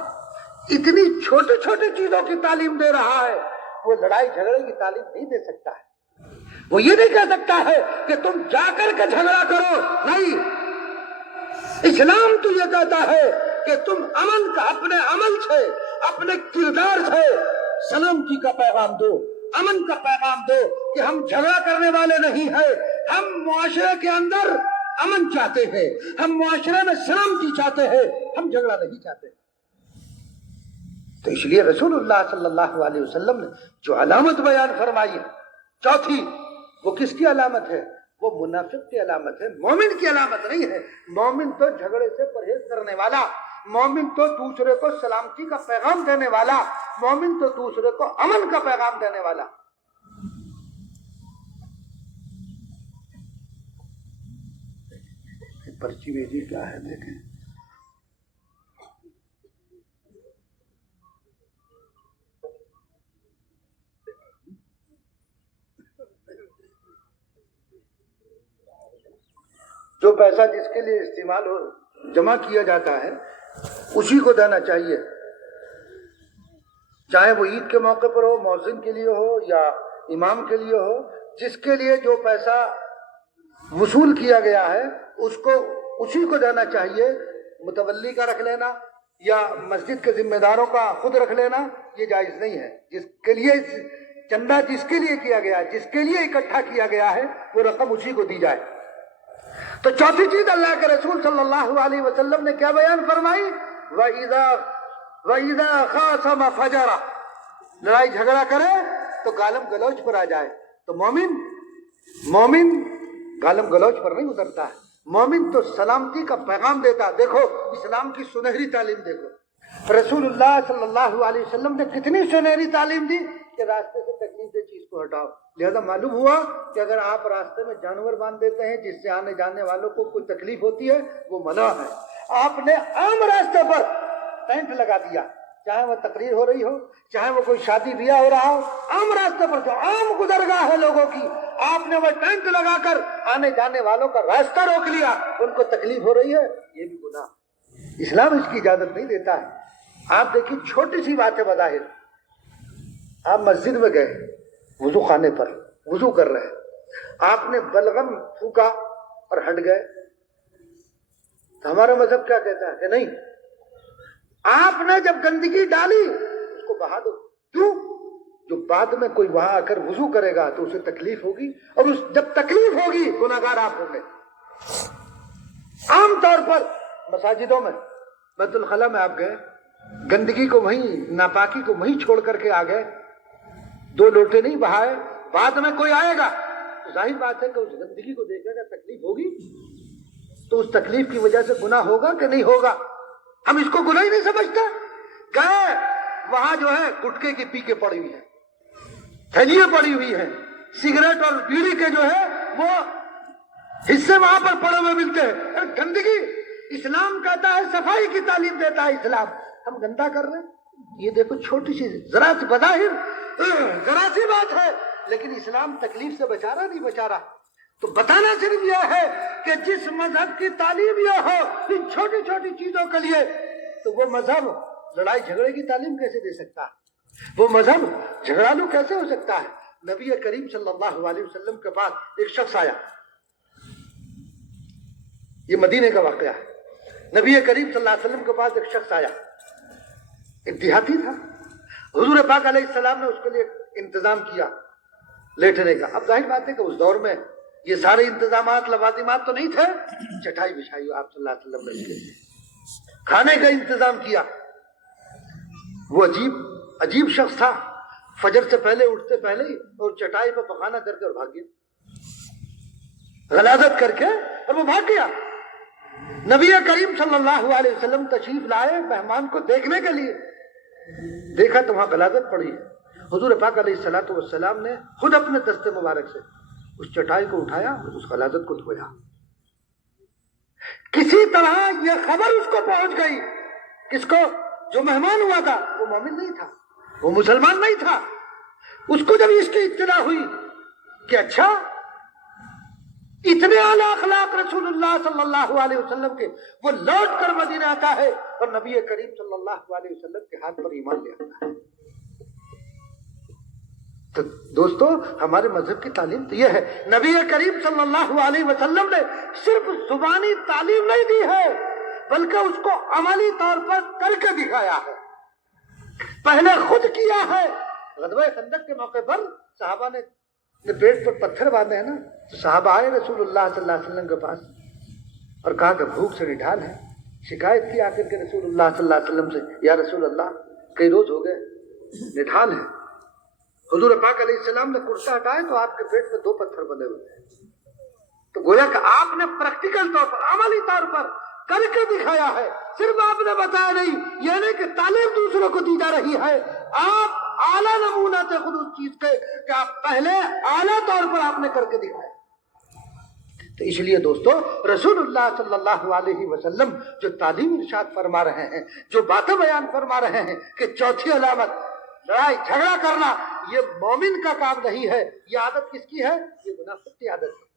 اتنی چھوٹی چھوٹی چیزوں کی تعلیم دے رہا ہے وہ لڑائی جھگڑے کی تعلیم نہیں دے سکتا ہے۔ وہ یہ نہیں کہہ سکتا ہے کہ تم جا کر کے جھگڑا کرو، نہیں۔ اسلام تو یہ کہتا ہے کہ تم امن کا اپنے عمل سے، اپنے کردار سے سلامتی کا پیغام دو، امن کا پیغام دو کہ ہم جھگڑا کرنے والے نہیں ہیں، ہم معاشرے کے اندر امن چاہتے ہیں، ہم معاشرے میں سلامتی چاہتے ہیں، ہم جھگڑا نہیں چاہتے۔ تو اس لیے رسول اللہ صلی اللہ علیہ وسلم نے جو علامت بیان فرمائی ہے، چوتھی وہ کس کی علامت ہے؟ وہ منافق کی علامت ہے، مومن کی علامت نہیں ہے۔ مومن تو جھگڑے سے پرہیز کرنے والا، مومن تو دوسرے کو سلامتی کا پیغام دینے والا، مومن تو دوسرے کو امن کا پیغام دینے والا۔ پرچی بھیجی کیا ہے دیکھیں۔ جو پیسہ جس کے لیے استعمال ہو جمع کیا جاتا ہے اسی کو دینا چاہیے، چاہے وہ عید کے موقع پر ہو، مؤذن کے لیے ہو یا امام کے لیے ہو۔ جس کے لیے جو پیسہ وصول کیا گیا ہے اس کو اسی کو دینا چاہیے۔ متولی کا رکھ لینا یا مسجد کے ذمہ داروں کا خود رکھ لینا یہ جائز نہیں ہے۔ جس کے لیے چندہ جس کے لیے کیا گیا ہے، جس کے لیے اکٹھا کیا گیا ہے، وہ رقم اسی کو دی جائے۔ تو چوتھی چیز اللہ کے رسول صلی اللہ علیہ وسلم نے کیا بیان فرمائی؟ وَإِذَا خَاصَمَ فَجَرَ، لڑائی جھگڑا کرے تو گالم گلوچ پر آ جائے۔ تو مومن گالم گلوچ پر نہیں اترتا ہے، مومن تو سلامتی کا پیغام دیتا ہے۔ دیکھو اسلام کی سنہری تعلیم دیکھو، رسول اللہ صلی اللہ علیہ وسلم نے کتنی سنہری تعلیم دی کہ راستے سے تکلیف دہ چیز کو ہٹاؤ۔ لہذا معلوم ہوا کہ اگر آپ راستے میں جانور باندھ دیتے ہیں جس سے آنے جانے والوں کو کوئی تکلیف ہوتی ہے وہ منع ہے۔ آپ نے عام راستے پر ٹینٹ لگا دیا، چاہے وہ تقریر ہو رہی ہو، چاہے وہ کوئی شادی بیاہ ہو رہا ہو، عام راستے پر جو عام گزرگاہ ہے لوگوں کی، آپ نے وہ ٹینٹ لگا کر آنے جانے والوں کا راستہ روک لیا، ان کو تکلیف ہو رہی ہے، یہ بھی گناہ۔ اسلام اس کی اجازت نہیں دیتا ہے۔ آپ دیکھیے چھوٹی سی بات ہے بظاہر، آپ مسجد میں گئے وضو خانے پر وضو کر رہے ہیں، آپ نے بلغم پھونکا اور ہٹ گئے، تو ہمارا مذہب کیا کہتا ہے کہ نہیں، آپ نے جب گندگی ڈالی اس کو بہا دو۔ کیوں؟ جو بعد میں کوئی وہاں آ کر وضو کرے گا تو اسے تکلیف ہوگی، اور جب تکلیف ہوگی گناہگار آپ ہوں گے۔ عام طور پر مساجدوں میں بیت الخلا میں آپ گئے، گندگی کو وہیں، ناپاکی کو وہیں چھوڑ کر کے آ گئے، 2 لوٹے نہیں بہائے، بعد میں کوئی آئے گا تو ظاہر بات ہے کہ اس گندگی کو دیکھے گا، تکلیف ہوگی، تو اس تکلیف کی وجہ سے گناہ ہوگا کہ نہیں ہوگا؟ ہم اس کو گناہ ہی نہیں سمجھتے۔ گئے وہاں جو ہے گٹکے کی پیکیں پڑی ہوئی ہیں، تھیلیاں پڑی ہوئی ہیں، سگریٹ اور بیڑی کے جو ہے وہ حصے وہاں پر پڑے ہوئے ملتے ہیں، گندگی۔ اسلام کہتا ہے صفائی کی تعلیم دیتا ہے اسلام، ہم گندا کر رہے ہیں۔ یہ دیکھو چھوٹی سی ذرا سی بظاہر ذرا سی بات ہے، لیکن اسلام تکلیف سے بچا رہا نہیں بچا رہا۔ تو بتانا صرف یہ ہے کہ جس مذہب کی تعلیم یہ ہو ان چھوٹی چھوٹی چیزوں کے لیے، تو وہ مذہب لڑائی جھگڑے کی تعلیم کیسے دے سکتا ہے؟ وہ مذہب جھگڑالو کیسے ہو سکتا ہے؟ نبی کریم صلی اللہ علیہ وسلم کے پاس ایک شخص آیا، یہ مدینے کا واقعہ ہے۔ نبی کریم صلی اللہ علیہ وسلم کے پاس ایک شخص آیا، ایک دیہاتی تھا، حضور پاک علیہ السلام نے اس کے لیے انتظام کیا لیٹنے کا۔ اب ظاہر بات ہے کہ اس دور میں یہ سارے انتظامات لوازمات تو نہیں تھے، چٹائی بچھائی آپ صلی اللہ علیہ وسلم نے اس کے لیے، کھانے کا انتظام کیا۔ وہ عجیب شخص تھا، فجر سے پہلے اٹھتے پہلے ہی اور چٹائی پہ پخانا کر کے اور بھاگ گیا، غلاظت کر کے اور وہ بھاگ گیا۔ نبی کریم صلی اللہ علیہ وسلم تشریف لائے مہمان کو دیکھنے کے لیے، دیکھا تو وہاں غلاظت پڑی ہے۔ حضور پاک علیہ السلام نے خود اپنے دست مبارک سے اس چٹائی کو اٹھایا اور اس غلاظت کو دھویا۔ کسی طرح یہ خبر اس کو پہنچ گئی، کس کو؟ جو مہمان ہوا تھا وہ مومن نہیں تھا، وہ مسلمان نہیں تھا۔ اس کو جب اس کی اطلاع ہوئی کہ اچھا اتنے اعلیٰ اخلاق رسول اللہ صلی اللہ علیہ وسلم کے، وہ لوٹ کر مدینہ آتا ہے اور نبی کریم صلی اللہ علیہ وسلم کے ہاتھ پر ایمان لے آتا ہے۔ تو دوستو ہمارے مذہب کی تعلیم تو یہ ہے، نبی کریم صلی اللہ علیہ وسلم نے صرف زبانی تعلیم نہیں دی ہے بلکہ اس کو عملی طور پر کر کے دکھایا ہے، پہلے خود کیا ہے۔ غزوہ خندق کے موقع پر صحابہ نے پیٹ پر پتھر باندھے ہیں نا، تو صحابہ آئے رسول اللہ صلی اللہ علیہ وسلم کے پاس اور کہا کہ بھوک سے نڈھال ہے، شکایت کی آ کر کے رسول اللہ صلی اللہ علیہ وسلم سے، یا رسول اللہ کئی روز ہو گئے نڈھال ہے۔ حضور پاک علیہ السلام نے کرتا ہٹائے تو آپ کے پیٹ میں 2 پتھر بنے ہوئے تھے. تو گویا کہ آپ نے پریکٹیکل طور پر، عملی طور پر کر کے دکھایا ہے، صرف آپ نے بتایا نہیں. یہ نہیں کہ تعلیم دوسروں کو دی جا رہی ہے، آپ اعلیٰ نمونہ تھے خود اس چیز کے کہ آپ پہلے اعلیٰ طور پر آپ نے کر کے دکھایا. تو اس لیے دوستو رسول اللہ صلی اللہ علیہ وسلم جو تعلیم ارشاد فرما رہے ہیں، جو باتیں بیان فرما رہے ہیں کہ چوتھی علامت لڑائی جھگڑا کرنا یہ مومن کا کام نہیں ہے. یہ عادت کس کی ہے؟ یہ منافق کی عادت ہے.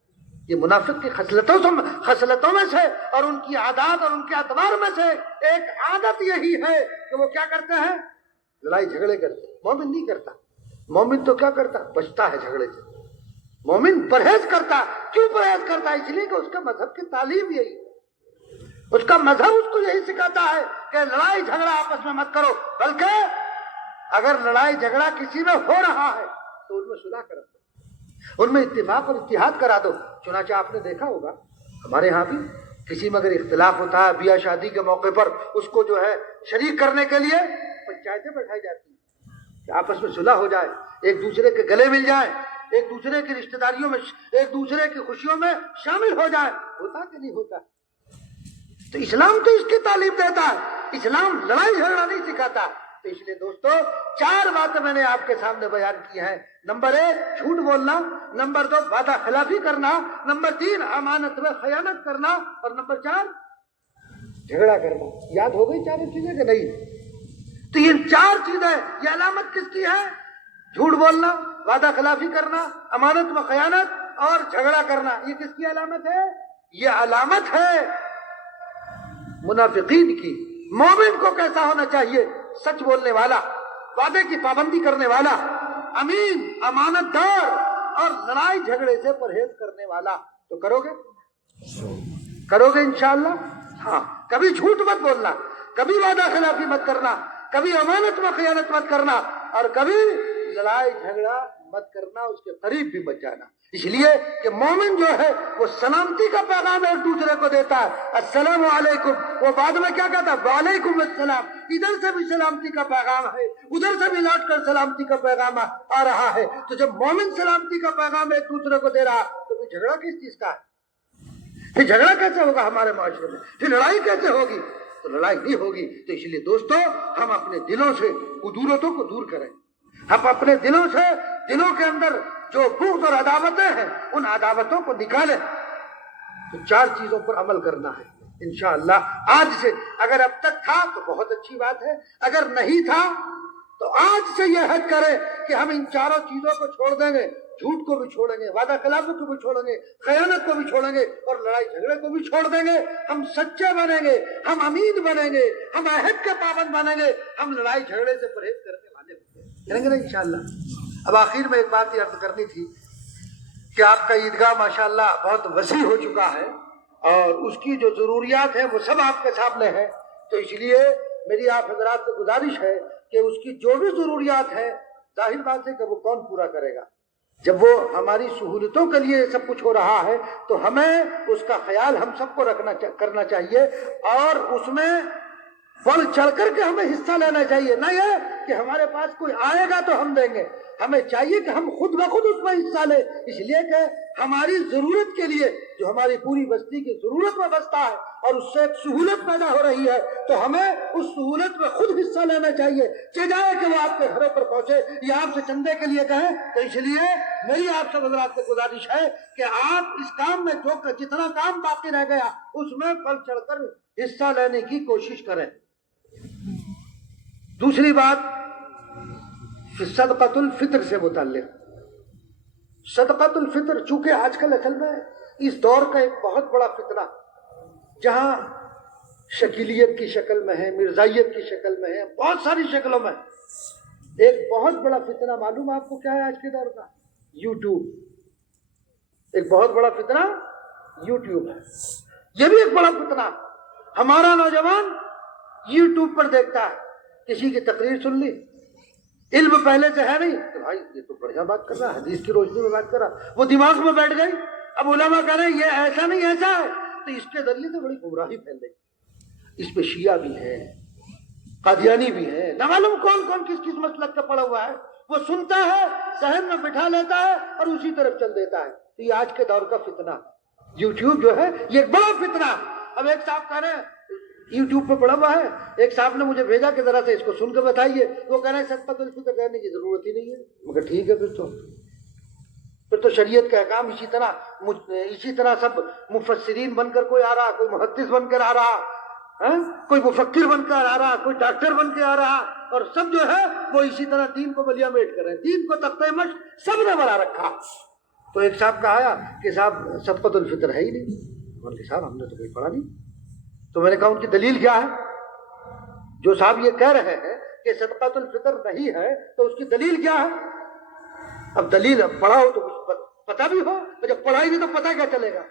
یہ منافق کی خصلتوں میں سے اور ان کی عادات اور ان کے اعتبار میں سے ایک عادت یہی ہے کہ وہ کیا کرتے ہیں؟ لڑائی جھگڑے کرتے ہیں. مومن نہیں کرتا. مومن تو کیا کرتا؟ بچتا ہے جھگڑے سے. مومن پرہیز کرتا. کیوں پرہیز کرتا؟ اس لیے کہ اس کا مذہب کی تعلیم یہی ہے. اس کا مذہب اس کو یہی سکھاتا ہے کہ لڑائی جھگڑا آپس میں مت کرو، بلکہ اگر لڑائی جھگڑا کسی میں ہو رہا ہے تو ان میں صلح کرو، ان میں اتفاق اور اتحاد کرا دو. چنانچہ آپ نے دیکھا ہوگا ہمارے ہاں بھی کسی میں اگر اختلاف ہوتا ہے بیاہ شادی کے موقع پر اس کو جو ہے شریک کرنے کے لیے پنچایتیں بیٹھائی جاتی ہیں کہ آپس میں صلح ہو جائے، ایک دوسرے کے گلے مل جائیں، ایک دوسرے کی رشتہ داریوں میں، ایک دوسرے کی خوشیوں میں شامل ہو جائے. ہوتا کہ نہیں ہوتا؟ تو اسلام تو اس کی تعلیم دیتا ہے، اسلام لڑائی جھگڑا نہیں سکھاتا. تو اس لیے دوستو 4 باتیں میں نے آپ کے سامنے بیان کی ہیں. نمبر 1 جھوٹ بولنا، نمبر 2 وعدہ خلافی کرنا، نمبر 3 امانت میں خیانت کرنا، اور نمبر 4 جھگڑا کرنا. یاد ہو گئی چاروں چیزیں کہ نہیں؟ تو یہ 4 چیزیں، یہ علامت کس کی ہے؟ جھوٹ بولنا، وعدہ خلافی کرنا، امانت میں خیانت اور جھگڑا کرنا. یہ کس کی علامت ہے؟ یہ علامت ہے منافقین کی. مومن کو کیسا ہونا چاہیے؟ سچ بولنے والا، وعدے کی پابندی کرنے والا، امین، امانت دار اور لڑائی جھگڑے سے پرہیز کرنے والا. تو کرو گے؟ کرو گے انشاءاللہ؟ ہاں. کبھی جھوٹ مت بولنا، کبھی وعدہ خلافی مت کرنا، کبھی امانت میں خیانت مت کرنا، اور کبھی لڑائی جھگڑا مت کرنا، اس کے قریب بھی مت جانا. اس لیے کہ مومن جو ہے وہ سلامتی کا پیغام ایک دوسرے کو دیتا ہے. السلام علیکم، وہ بعد میں کیا کہتا ہے؟ وعلیکم السلام. ادھر سے بھی سلامتی کا پیغام ہے، ادھر سے بھی لوٹ کر سلامتی کا پیغام آ رہا ہے. تو جب مومن سلامتی کا پیغام ایک دوسرے کو دے رہا تو پھر جھگڑا کس چیز کا ہے؟ پھر جھگڑا کیسے ہوگا ہمارے معاشرے میں؟ پھر لڑائی کیسے ہوگی؟ تو لڑائی نہیں ہوگی. تو اس لیے دوستو ہم اپنے دلوں سے قدورتوں کو دور کریں. ہم اپنے دلوں سے، دلوں کے اندر جو بغض اور عداوتیں ہیں ان عداوتوں کو نکالیں. تو 4 چیزوں پر عمل کرنا ہے انشاءاللہ آج سے. اگر اب تک تھا تو بہت اچھی بات ہے، اگر نہیں تھا تو آج سے یہ عہد کریں کہ ہم ان 4 چیزوں کو چھوڑ دیں گے. جھوٹ کو بھی چھوڑیں گے، وعدہ خلافی کو بھی چھوڑیں گے، خیانت کو بھی چھوڑیں گے، اور لڑائی جھگڑے کو بھی چھوڑ دیں گے. ہم سچے بنیں گے، ہم امین بنیں گے، ہم عہد کے پابند بنیں گے، ہم لڑائی جھگڑے سے پرہیز کرنے والے کریں گے نا انشاءاللہ. اب آخر میں ایک بات یہ عرض کرنی تھی کہ آپ کا عیدگاہ ماشاءاللہ بہت وسیع ہو چکا ہے اور اس کی جو ضروریات ہیں وہ سب آپ کے سامنے ہیں. تو اس لیے میری آپ حضرات سے گزارش ہے کہ اس کی جو بھی ضروریات ہیں ظاہر بات ہے کہ وہ کون پورا کرے گا؟ جب وہ ہماری سہولتوں کے لیے سب کچھ ہو رہا ہے تو ہمیں اس کا خیال ہم سب کو کرنا چاہیے اور اس میں بڑھ چڑھ کر کے ہمیں حصہ لینا چاہیے. نہ یہ کہ ہمارے پاس کوئی آئے گا تو ہم دیں گے. ہمیں چاہیے کہ ہم خود بخود اس میں حصہ لیں، اس لیے کہ ہماری ضرورت کے لیے جو ہماری پوری بستی کی ضرورت میں بستا ہے اور اس سے ایک سہولت پیدا ہو رہی ہے تو ہمیں اس سہولت میں خود حصہ لینا چاہیے. چاہے کہ وہ آپ کے گھروں پر پہنچے یا آپ سے چندے کے لیے کہیں. تو اس لیے میری آپ سب حضرات سے گزارش ہے کہ آپ اس کام میں جتنا کام باقی رہ گیا اس میں بڑھ چڑھ کر حصہ لینے کی کوشش کریں. دوسری بات صدقۃ الفطر سے متعلق. صدقۃ الفطر چونکہ آج کل اصل میں اس دور کا ایک بہت بڑا فتنہ جہاں شکیلیت کی شکل میں ہے، مرزائیت کی شکل میں ہے، بہت ساری شکلوں میں ایک بہت بڑا فتنہ معلوم آپ کو کیا ہے آج کے دور کا؟ یوٹیوب. ایک بہت بڑا فتنہ یوٹیوب ہے. یہ بھی ایک بڑا فتنہ. ہمارا نوجوان یوٹیوب پر دیکھتا ہے، کسی کی تقریر سن لی، علم پہلے سے ہے نہیں تو بھائی یہ تو بڑھیا بات کر رہا، حدیث کی روشنی میں بات کر رہا، وہ دماغ میں بیٹھ گئی. اب علماء کہہ رہے ہیں یہ ایسا نہیں ایسا ہے، تو اس کے ذریعے سے بڑی گمراہی پھیل رہی. اس پہ شیعہ بھی ہیں، قادیانی بھی ہیں، نہ معلوم کون کون کس مسلک کا پڑا ہوا ہے. وہ سنتا ہے، ذہن میں بٹھا لیتا ہے اور اسی طرف چل دیتا ہے. تو یہ آج کے دور کا فتنہ ہے. یوٹیوب جو ہے یہ ایک بڑا فتنہ. اب ایک صاحب کہہ رہے ہیں یوٹیوب پہ پڑا ہوا ہے، ایک صاحب نے مجھے بھیجا کہ ذرا سے اس کو سن کے بتائیے. وہ کہہ رہے ہیں صدقۃ الفطر کہنے کی ضرورت ہی نہیں ہے. مگر ٹھیک ہے، پھر تو شریعت کا احکام اسی طرح سب مفسرین بن کر کوئی آ رہا، کوئی محدث بن کر آ رہا، کوئی مفکر بن کر آ رہا، کوئی ڈاکٹر بن کے آ رہا، اور سب جو ہے وہ اسی طرح دین کو بلیا میٹ کر رہے ہیں. دین کو تختہ مشق سب نے بنا رکھا. تو ایک صاحب کا آیا کہ صاحب صدقۃ الفطر ہے ہی نہیں. میں نے کہا صاحب ہم نے تو کوئی پڑھا نہیں. تو میں نے کہا ان کی دلیل کیا ہے؟ جو صاحب یہ کہہ رہے ہیں کہ صدقۃ الفطر نہیں ہے تو اس کی دلیل کیا ہے؟ اب دلیل پڑھا ہو تو کچھ پتا بھی ہو، جب پڑھا ہی نہیں تو پتا کیا چلے گا؟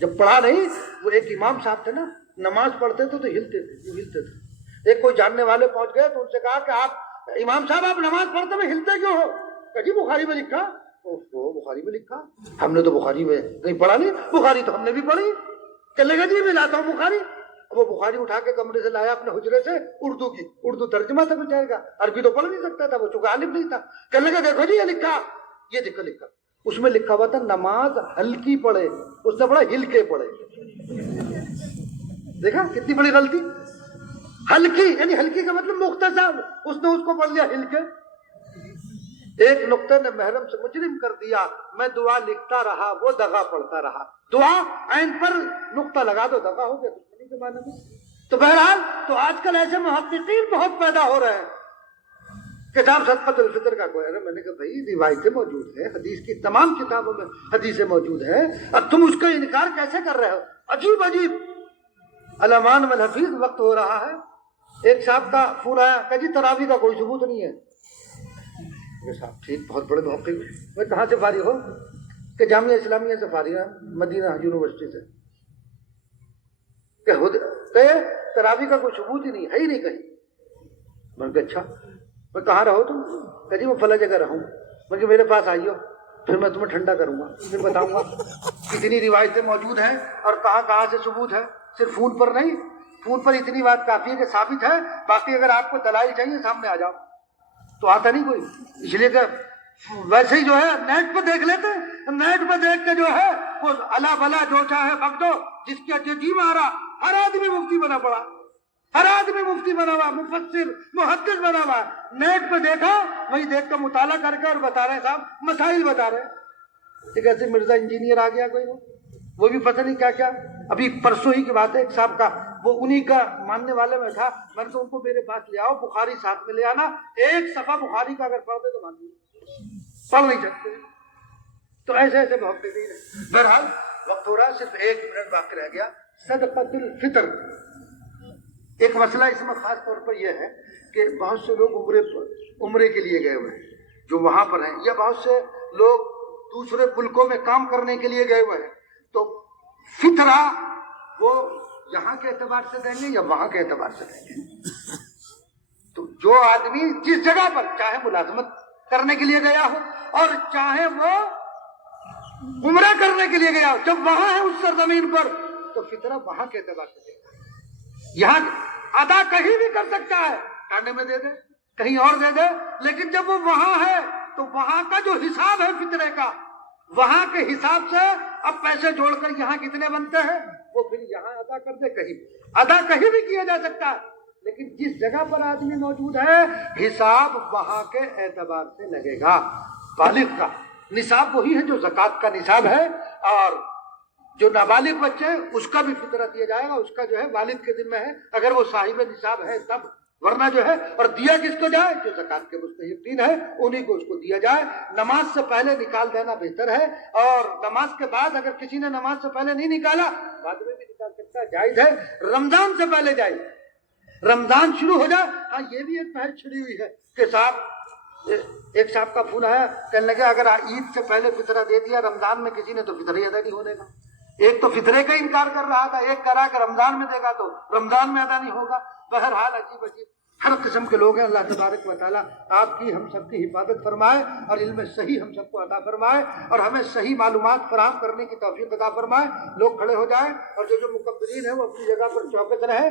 جب پڑھا نہیں. وہ ایک امام صاحب تھے نا، نماز پڑھتے تھے تو ہلتے تھے. ایک کوئی جاننے والے پہنچ گئے تو ان سے کہا کہ آپ امام صاحب آپ نماز پڑھتے ہوئے ہلتے کیوں ہو؟ کہ جی بخاری میں لکھا. بخاری میں لکھا؟ ہم نے تو بخاری میں نہیں پڑھا. نہیں بخاری تو ہم نے بھی پڑھی. چلے گا جی میں لاتا ہوں بخاری. وہ بخاری اٹھا کے کمرے سے لایا اپنے حجرے سے، اردو ترجمہ تک جائے گا، عربی تو پڑھ نہیں سکتا تھا وہ چونکہ عالم نہیں تھا. کہنے لگا دیکھو جی یہ لکھا، یہ دیکھو لکھا. اس میں لکھا ہوا تھا نماز ہلکی پڑھے، اس نے پڑھا ہل کے پڑھے. دیکھا کتنی بڑی غلطی. ہلکی یعنی ہلکی کا مطلب مختصر، اس نے اس کو پڑھ لیا ہل کے. ایک نقطے نے محرم سے مجرم کر دیا. میں دعا لکھتا رہا، وہ دغا پڑھتا رہا. دعا عین پر نقطہ لگا دو، دغا ہو گیا دشمنی کے معنی میں. تو بہرحال تو آج کل ایسے محققین بہت پیدا ہو رہے ہیں کہ صاحب صدقۃ الفطر کا کوئی ہے. میں نے کہا بھائی روایتیں موجود ہیں، حدیث کی تمام کتابوں میں حدیثیں موجود ہیں، اب تم اس کا انکار کیسے کر رہے ہو؟ عجیب عجیب علمان والحفیظ وقت ہو رہا ہے. ایک صاحب کا فون آیا کہ جی تراویح کا کوئی ثبوت نہیں ہے. صاحب ٹھیک، بہت بڑے محقق. میں کہاں سے فارغ ہو؟ کہ جامعہ اسلامیہ سے فارغ ہے، مدینہ یونیورسٹی سے. کہ تراویح کا کوئی ثبوت ہی نہیں ہے ہی نہیں کہیں. میں نے کہا اچھا، میں کہاں رہو تم؟ کہ جی میں فلاں جگہ رہوں. میں کہ میرے پاس آئیو، پھر میں تمہیں ٹھنڈا کروں گا، پھر بتاؤں گا کتنی روایتیں موجود ہیں اور کہاں کہاں سے ثبوت ہے. صرف فون پر نہیں، فون پر اتنی بات کافی ہے کہ ثابت ہے. باقی اگر آپ کو دلائل چاہیے سامنے آ جاؤ. تو آتا نہیں کوئی، اس لیے کہ ویسے ہی جو ہے نیٹ پہ دیکھ لیتے. نیٹ پہ دیکھ کے جو ہے وہ الا بلا جو چاہے بک دو. جس کے جی میں آ رہا ہر آدمی مفتی بنا پڑا، ہر آدمی مفتی بنا ہوا، مفسر محدث بنا ہوا. نیٹ پہ دیکھا، وہی دیکھ کر مطالعہ کر کے اور بتا رہے صاحب مسائل بتا رہے. ایک ایسے مرزا انجینئر آ گیا کوئی، وہ بھی پتہ نہیں کیا کیا. ابھی پرسوں ہی کی بات ہے، ایک صاحب کا وہ انہی کا ماننے والے میں تھا. میں نے تو ان کو میرے پاس لے آؤ، بخاری ساتھ میں لے آنا. ایک صفحہ بخاری کا اگر پڑھ دے تو مان لیجیے پڑھ نہیں سکتے. تو ایسے ایسے بہت نہیں ہے. بہرحال وقت ہو رہا، صرف 1 منٹ باقی رہ گیا. صدقۃ الفطر ایک مسئلہ اس میں خاص طور پر یہ ہے کہ بہت سے لوگ عمرے کے لیے گئے ہوئے ہیں جو وہاں پر ہیں، یا بہت سے لوگ دوسرے ملکوں میں کام کرنے کے لیے گئے ہوئے ہیں. تو فطرہ وہ یہاں کے اعتبار سے دیں گے یا وہاں کے اعتبار سے دیں گے؟ تو جو آدمی جس جگہ پر چاہے ملازمت کرنے کے لیے گیا ہو اور چاہے وہ عمرہ کرنے کے لیے گیا ہو، جب وہاں ہے اس سرزمین پر تو فطرہ وہاں کے اعتبار سے دے گا. یہاں ادا کہیں بھی کر سکتا ہے، کھانے میں دے دے، کہیں اور دے دے، لیکن جب وہ وہاں ہے تو وہاں کا جو حساب ہے فطرے کا، وہاں کے حساب سے اب پیسے جوڑ کر یہاں کتنے بنتے ہیں وہ پھر یہاں ادا کر دے. ادا کہیں بھی کیا جا سکتا ہے، لیکن جس جگہ پر آدمی موجود ہے حساب وہاں کے اعتبار سے لگے گا. بالغ کا نصاب وہی ہے جو زکوٰۃ کا نصاب ہے، اور جو نابالغ بچے ہیں اس کا بھی فطرہ دیا جائے گا. اس کا جو ہے والد کے ذمہ ہے اگر وہ صاحب نصاب ہے تب، ورنہ جو ہے. اور دیا کس کو جائے؟ جو زکوٰۃ کے مستحقین ہے انہیں کو اس کو دیا جائے. نماز سے پہلے نکال دینا بہتر ہے، اور نماز کے بعد اگر کسی نے نماز سے پہلے نہیں نکالا بعد میں بھی نکال سکتا ہے، جائز ہے. رمضان سے پہلے جائز، رمضان شروع ہو جائے. ہاں یہ بھی ایک پہل چھڑی ہوئی ہے کہ صاحب ایک صاحب کا فون آیا، کہنے لگے اگر عید سے پہلے فطرہ دے دیا رمضان میں کسی نے تو فطرہ ہی ادا نہیں ہونے کا. ایک تو فطرے کا انکار کر رہا تھا، ایک کہہ رہا کہ رمضان میں دے گا تو رمضان میں ادا نہیں ہوگا. بہرحال عجیب عجیب ہر قسم کے لوگ ہیں. اللہ تبارک و تعالیٰ آپ کی ہم سب کی حفاظت فرمائے اور علم صحیح ہم سب کو عطا فرمائے اور ہمیں صحیح معلومات فراہم کرنے کی توفیق عطا فرمائے. لوگ کھڑے ہو جائیں اور جو مکبرین ہیں وہ اپنی جگہ پر چوکس رہیں.